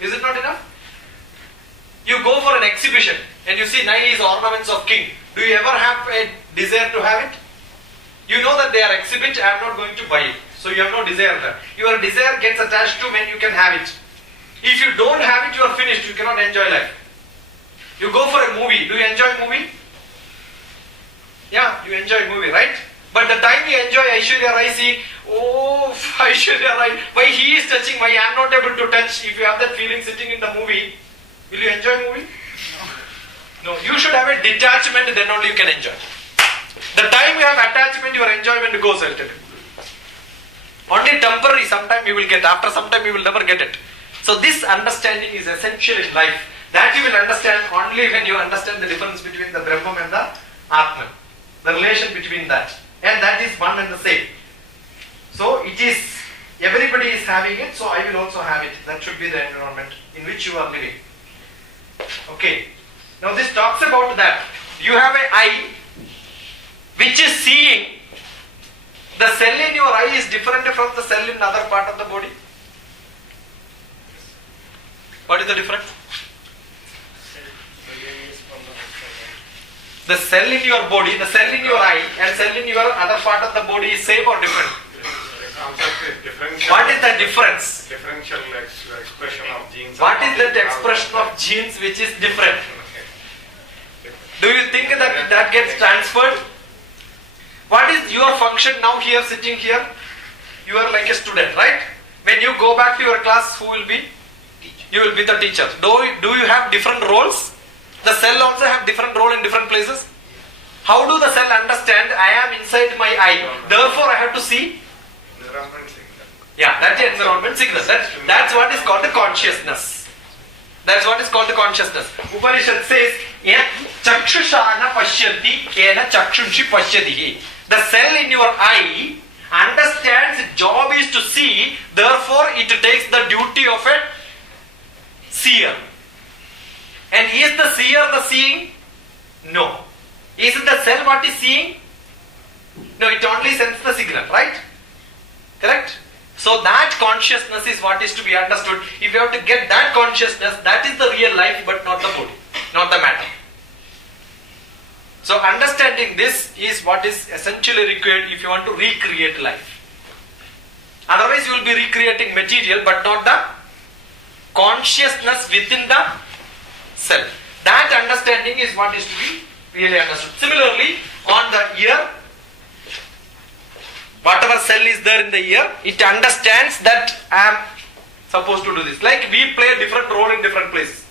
Is it not enough? You go for an exhibition and you see nice ornaments of king. Do you ever have a desire to have it? You know that they are exhibit. I am not going to buy it. So you have no desire there. Your desire gets attached to when you can have it. If you don't have it, you are finished. You cannot enjoy life. You go for a movie. Do you enjoy movie? Yeah, you enjoy movie, right? But the time you enjoy Aishwarya Rai, see, oh, Aishwarya Rai, why he is touching, why I am not able to touch. If you have that feeling sitting in the movie, will you enjoy movie? No, you should have a detachment, then only you can enjoy. The time you have attachment, your enjoyment goes a little bit. Only temporary, sometime you will get, after some time you will never get it. So this understanding is essential in life. That you will understand only when you understand the difference between the Brahman and the Atman. The relation between that. And that is one and the same. So it is, everybody is having it, so I will also have it. That should be the environment in which you are living. Okay. Now this talks about that. You have an eye which is seeing. The cell in your eye is different from the cell in other part of the body. What is the difference? The cell in your body, the cell in your eye and cell in your other part of the body is same or different? What is the difference? Differential expression of genes. What is that expression of genes which is different? Do you think that that gets transferred? What is your function now here, sitting here? You are like a student, right? When you go back to your class, who will be? You will be the teacher. Do you have different roles? The cell also have different role in different places. How do the cell understand I am inside my eye, therefore I have to see? Environment signal. Yeah, that's the environment signal. That's what is called the consciousness. That's what is called the consciousness. Upanishad says, Chakshushana pashyati, ena chakshunshi pashyati. The cell in your eye understands its job is to see, therefore it takes the duty of a seer. And is the seer the seeing? No. Is it the cell what is seeing? No, it only sends the signal, right? Correct? So that consciousness is what is to be understood. If you have to get that consciousness, that is the real life, but not the body, not the matter. So understanding this is what is essentially required if you want to recreate life. Otherwise you will be recreating material, but not the consciousness within the cell. That understanding is what is to be really understood. Similarly, on the ear. Whatever cell is there in the ear, it understands that I am supposed to do this. Like we play a different role in different places.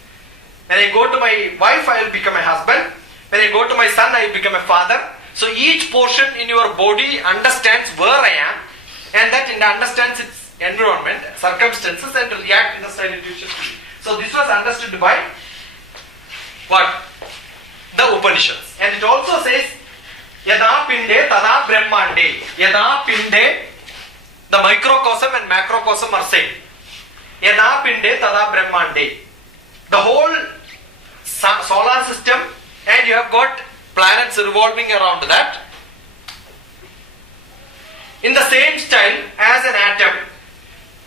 When I go to my wife, I will become a husband. When I go to my son, I will become a father. So each portion in your body understands where I am, and that it understands its environment, circumstances, and react in the style it wishes to be. So this was understood by what? The Upanishads. And it also says, Yada pinde tada brahmande. Yada pinde, the microcosm and macrocosm are same. Yada pinde tada brahmande. The whole solar system, and you have got planets revolving around that in the same style as an atom,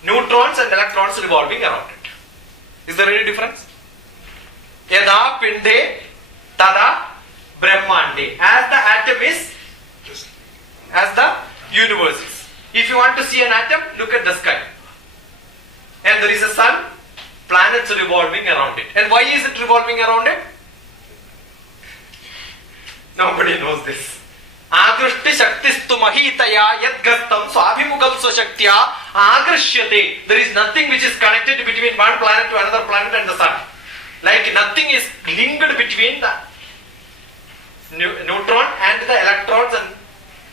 neutrons and electrons revolving around it. Is there any difference? Yada pinde tada brahmande. As the atom is, as the universe is. If you want to see an atom, look at the sky. And there is a sun, planets revolving around it. And why is it revolving around it? Nobody knows this. Agrishti shaktistu mahitaya yadgastam swabhimukam swashaktya agrishyate. There is nothing which is connected between one planet to another planet and the sun. Like nothing is linked between the neutron and the electrons, and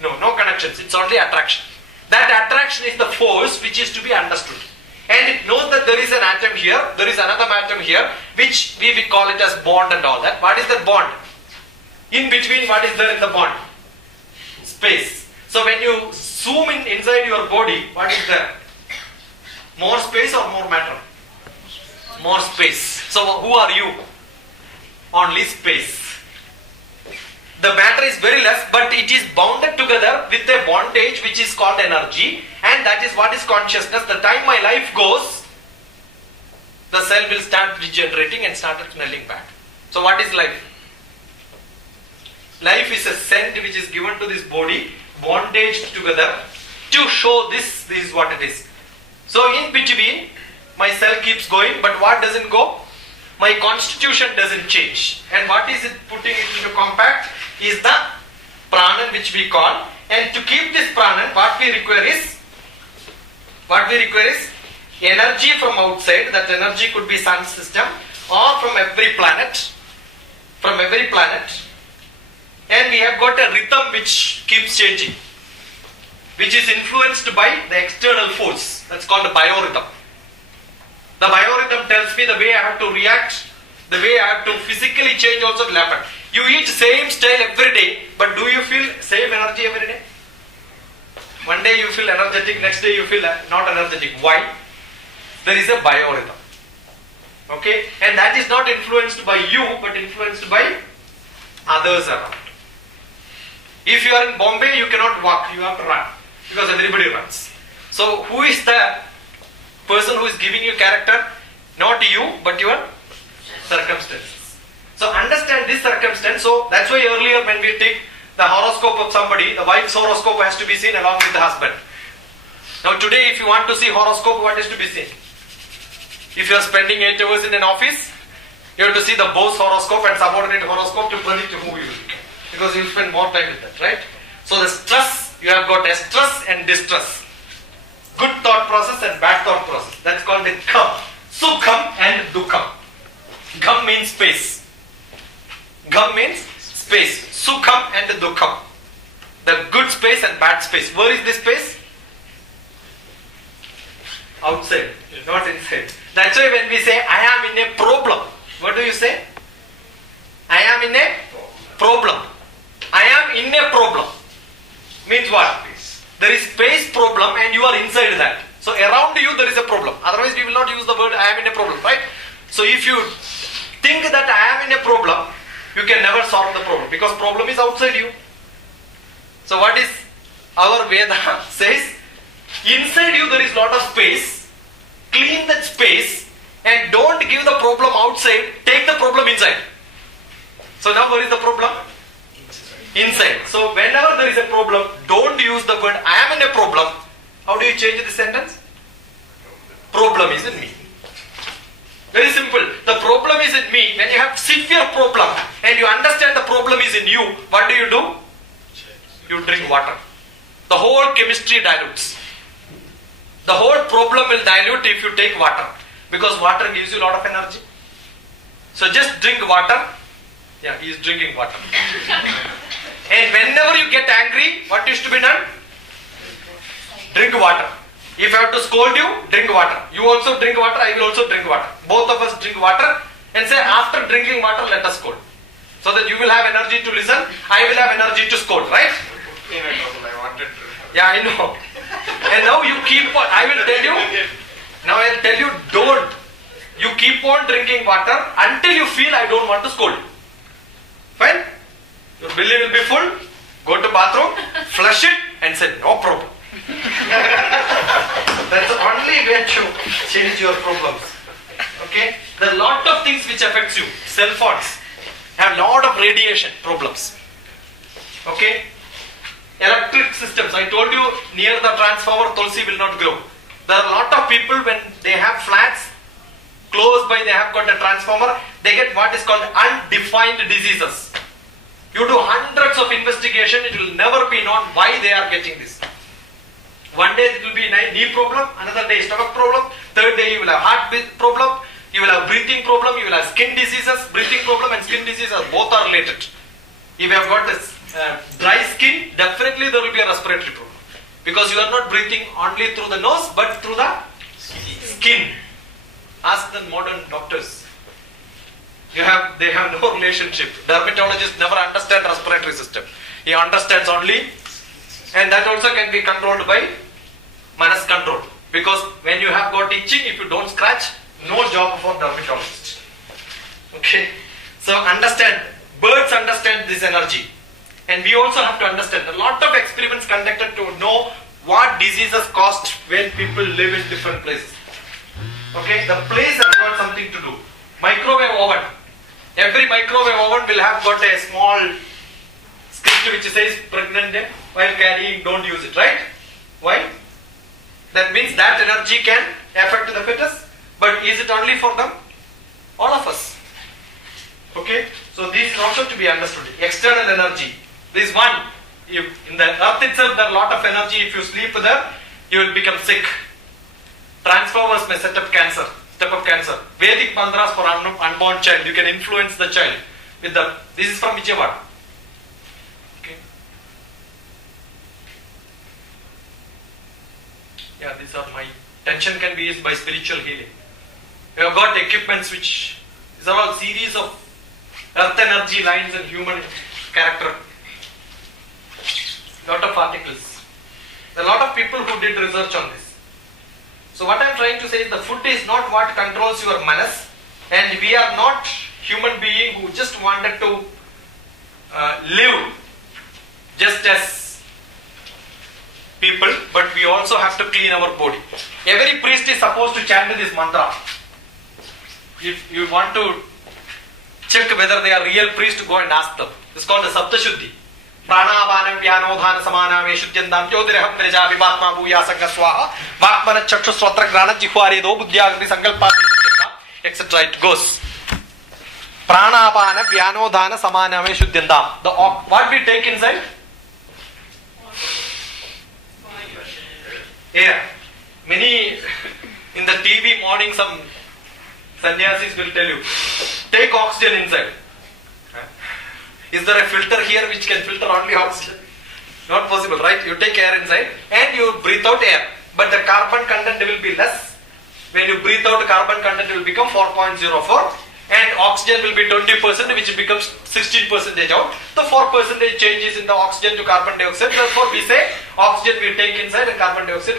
no connections. It's only attraction. That attraction is the force which is to be understood. And it knows that there is an atom here, there is another atom here, which we call it as bond and all that. What is that bond? In between, what is there in the bond? Space. So when you zoom in inside your body, what is there? More space or more matter? More space. So who are you? Only space. The matter is very less, but it is bounded together with a bondage which is called energy, and that is what is consciousness. The time my life goes, the cell will start regenerating and start knelling back. So what is life? Life is a scent which is given to this body, bondaged together to show this is what it is. So in between, my cell keeps going, but what doesn't go? My constitution doesn't change. And what is it putting it into compact is the pranan which we call. And to keep this pranan, what we require is energy from outside. That energy could be sun system or from every planet. And we have got a rhythm which keeps changing, which is influenced by the external force. That's called a biorhythm. The biorhythm tells me the way I have to react, the way I have to physically change also will happen. You eat same style every day, but do you feel same energy every day? One day you feel energetic, next day you feel not energetic. Why? There is a biorhythm. Okay? And that is not influenced by you, but influenced by others around. If you are in Bombay, you cannot walk, you have to run, because everybody runs. So who is the person who is giving you character? Not you, but your circumstances. So understand this circumstance. So that's why earlier when we take the horoscope of somebody, the wife's horoscope has to be seen along with the husband. Now today if you want to see horoscope, what is to be seen? If you are spending 8 hours in an office, you have to see the boss horoscope and subordinate horoscope to predict who you will become. Because you will spend more time with that, right? So the stress, you have got a stress and distress. Good thought process and bad thought process. That's called the kham. Sukham and dukham. Gham means space. Gham means space. Sukham and dukham. The good space and bad space. Where is this space? Outside, not inside. That's why when we say, I am in a problem. What do you say? I am in a problem. I am in a problem. Means what? There is space problem and you are inside that. So around you there is a problem. Otherwise we will not use the word I am in a problem, right? So if you think that I am in a problem, you can never solve the problem because problem is outside you. So what is our Veda says? Inside you there is lot of space. Clean that space and don't give the problem outside. Take the problem inside. So now where is the problem? Inside. So whenever there is a problem, don't use the word I am in a problem. How do you change the sentence? Problem is in me. Very simple. The problem is in me. When you have severe problem and you understand the problem is in you, what do? you drink water. The whole chemistry dilutes. The whole problem will dilute if you take water, because water gives you a lot of energy. So just drink water. Yeah, he is drinking water. And whenever you get angry, what is to be done? Drink water. If I have to scold you, drink water. You also drink water, I will also drink water. Both of us drink water and say, after drinking water, let us scold. So that you will have energy to listen, I will have energy to scold, right? I wanted to. Yeah, I know. And now you keep on, I will tell you, now I will tell you, don't. You keep on drinking water until you feel I don't want to scold. Fine? Your belly will be full, go to bathroom, flush it and say, no problem. That's the only way to change your problems. Okay? There are a lot of things which affects you. Cell phones have a lot of radiation problems. Okay? Electric systems. I told you, near the transformer, Tulsi will not grow. There are a lot of people, when they have flats, close by they have got a transformer, they get what is called undefined diseases. You do hundreds of investigation, it will never be known why they are getting this. One day it will be knee problem, another day stomach problem, third day you will have heart problem, you will have breathing problem, you will have skin diseases. Breathing problem and skin diseases both are related. If you have got this dry skin, definitely there will be a respiratory problem, because you are not breathing only through the nose but through the skin. Ask the modern doctors. They have no relationship. Dermatologist never understand respiratory system. He understands only, and that also can be controlled by manas control. Because when you have got itching, if you don't scratch, no job for dermatologist. Okay. So understand, birds understand this energy. And we also have to understand, a lot of experiments conducted to know what diseases caused when people live in different places. Okay, the place has got something to do. Microwave oven. Every microwave oven will have got a small script which says pregnant while carrying, don't use it, right? Why? That means that energy can affect the fetus, but is it only for them? All of us. Okay, so this is also to be understood. External energy. This is one. If in the earth itself there are a lot of energy. If you sleep there, you will become sick. Transformers may set up cancer. Vedic mantras for unborn child. You can influence the child with the. This is from Vijayawada. Okay. Yeah, these are my. Tension can be used by spiritual healing. We have got equipments which. These are all series of earth energy lines and human character. Lot of articles. There are a lot of people who did research on this. So what I am trying to say is the food is not what controls your manas, and we are not human being who just wanted to live just as people, but we also have to clean our body. Every priest is supposed to chant this mantra. If you want to check whether they are real priests, go and ask them. It's called the Saptashuddhi. Pranapanam Vyanodhana Samaname Shuddhyandam Jyotiraham Preja Vibatma Bhuya Sangha Swaha Vakmana Chakshu Srotra Grana Jihwaredo Buddhyagri Sankalpa etc. It goes. Pranapana Vyanodhana Samaname Shuddhyandam. The what we take inside? Air. Many in the TV morning, some sannyasis will tell you, take oxygen inside. Is there a filter here which can filter only oxygen? Not possible, right? You take air inside and you breathe out air. But the carbon content will be less. When you breathe out, the carbon content will become 4.04 and oxygen will be 20%, which becomes 16% out. The 4% changes in the oxygen to carbon dioxide. Therefore, we say oxygen we take inside and carbon dioxide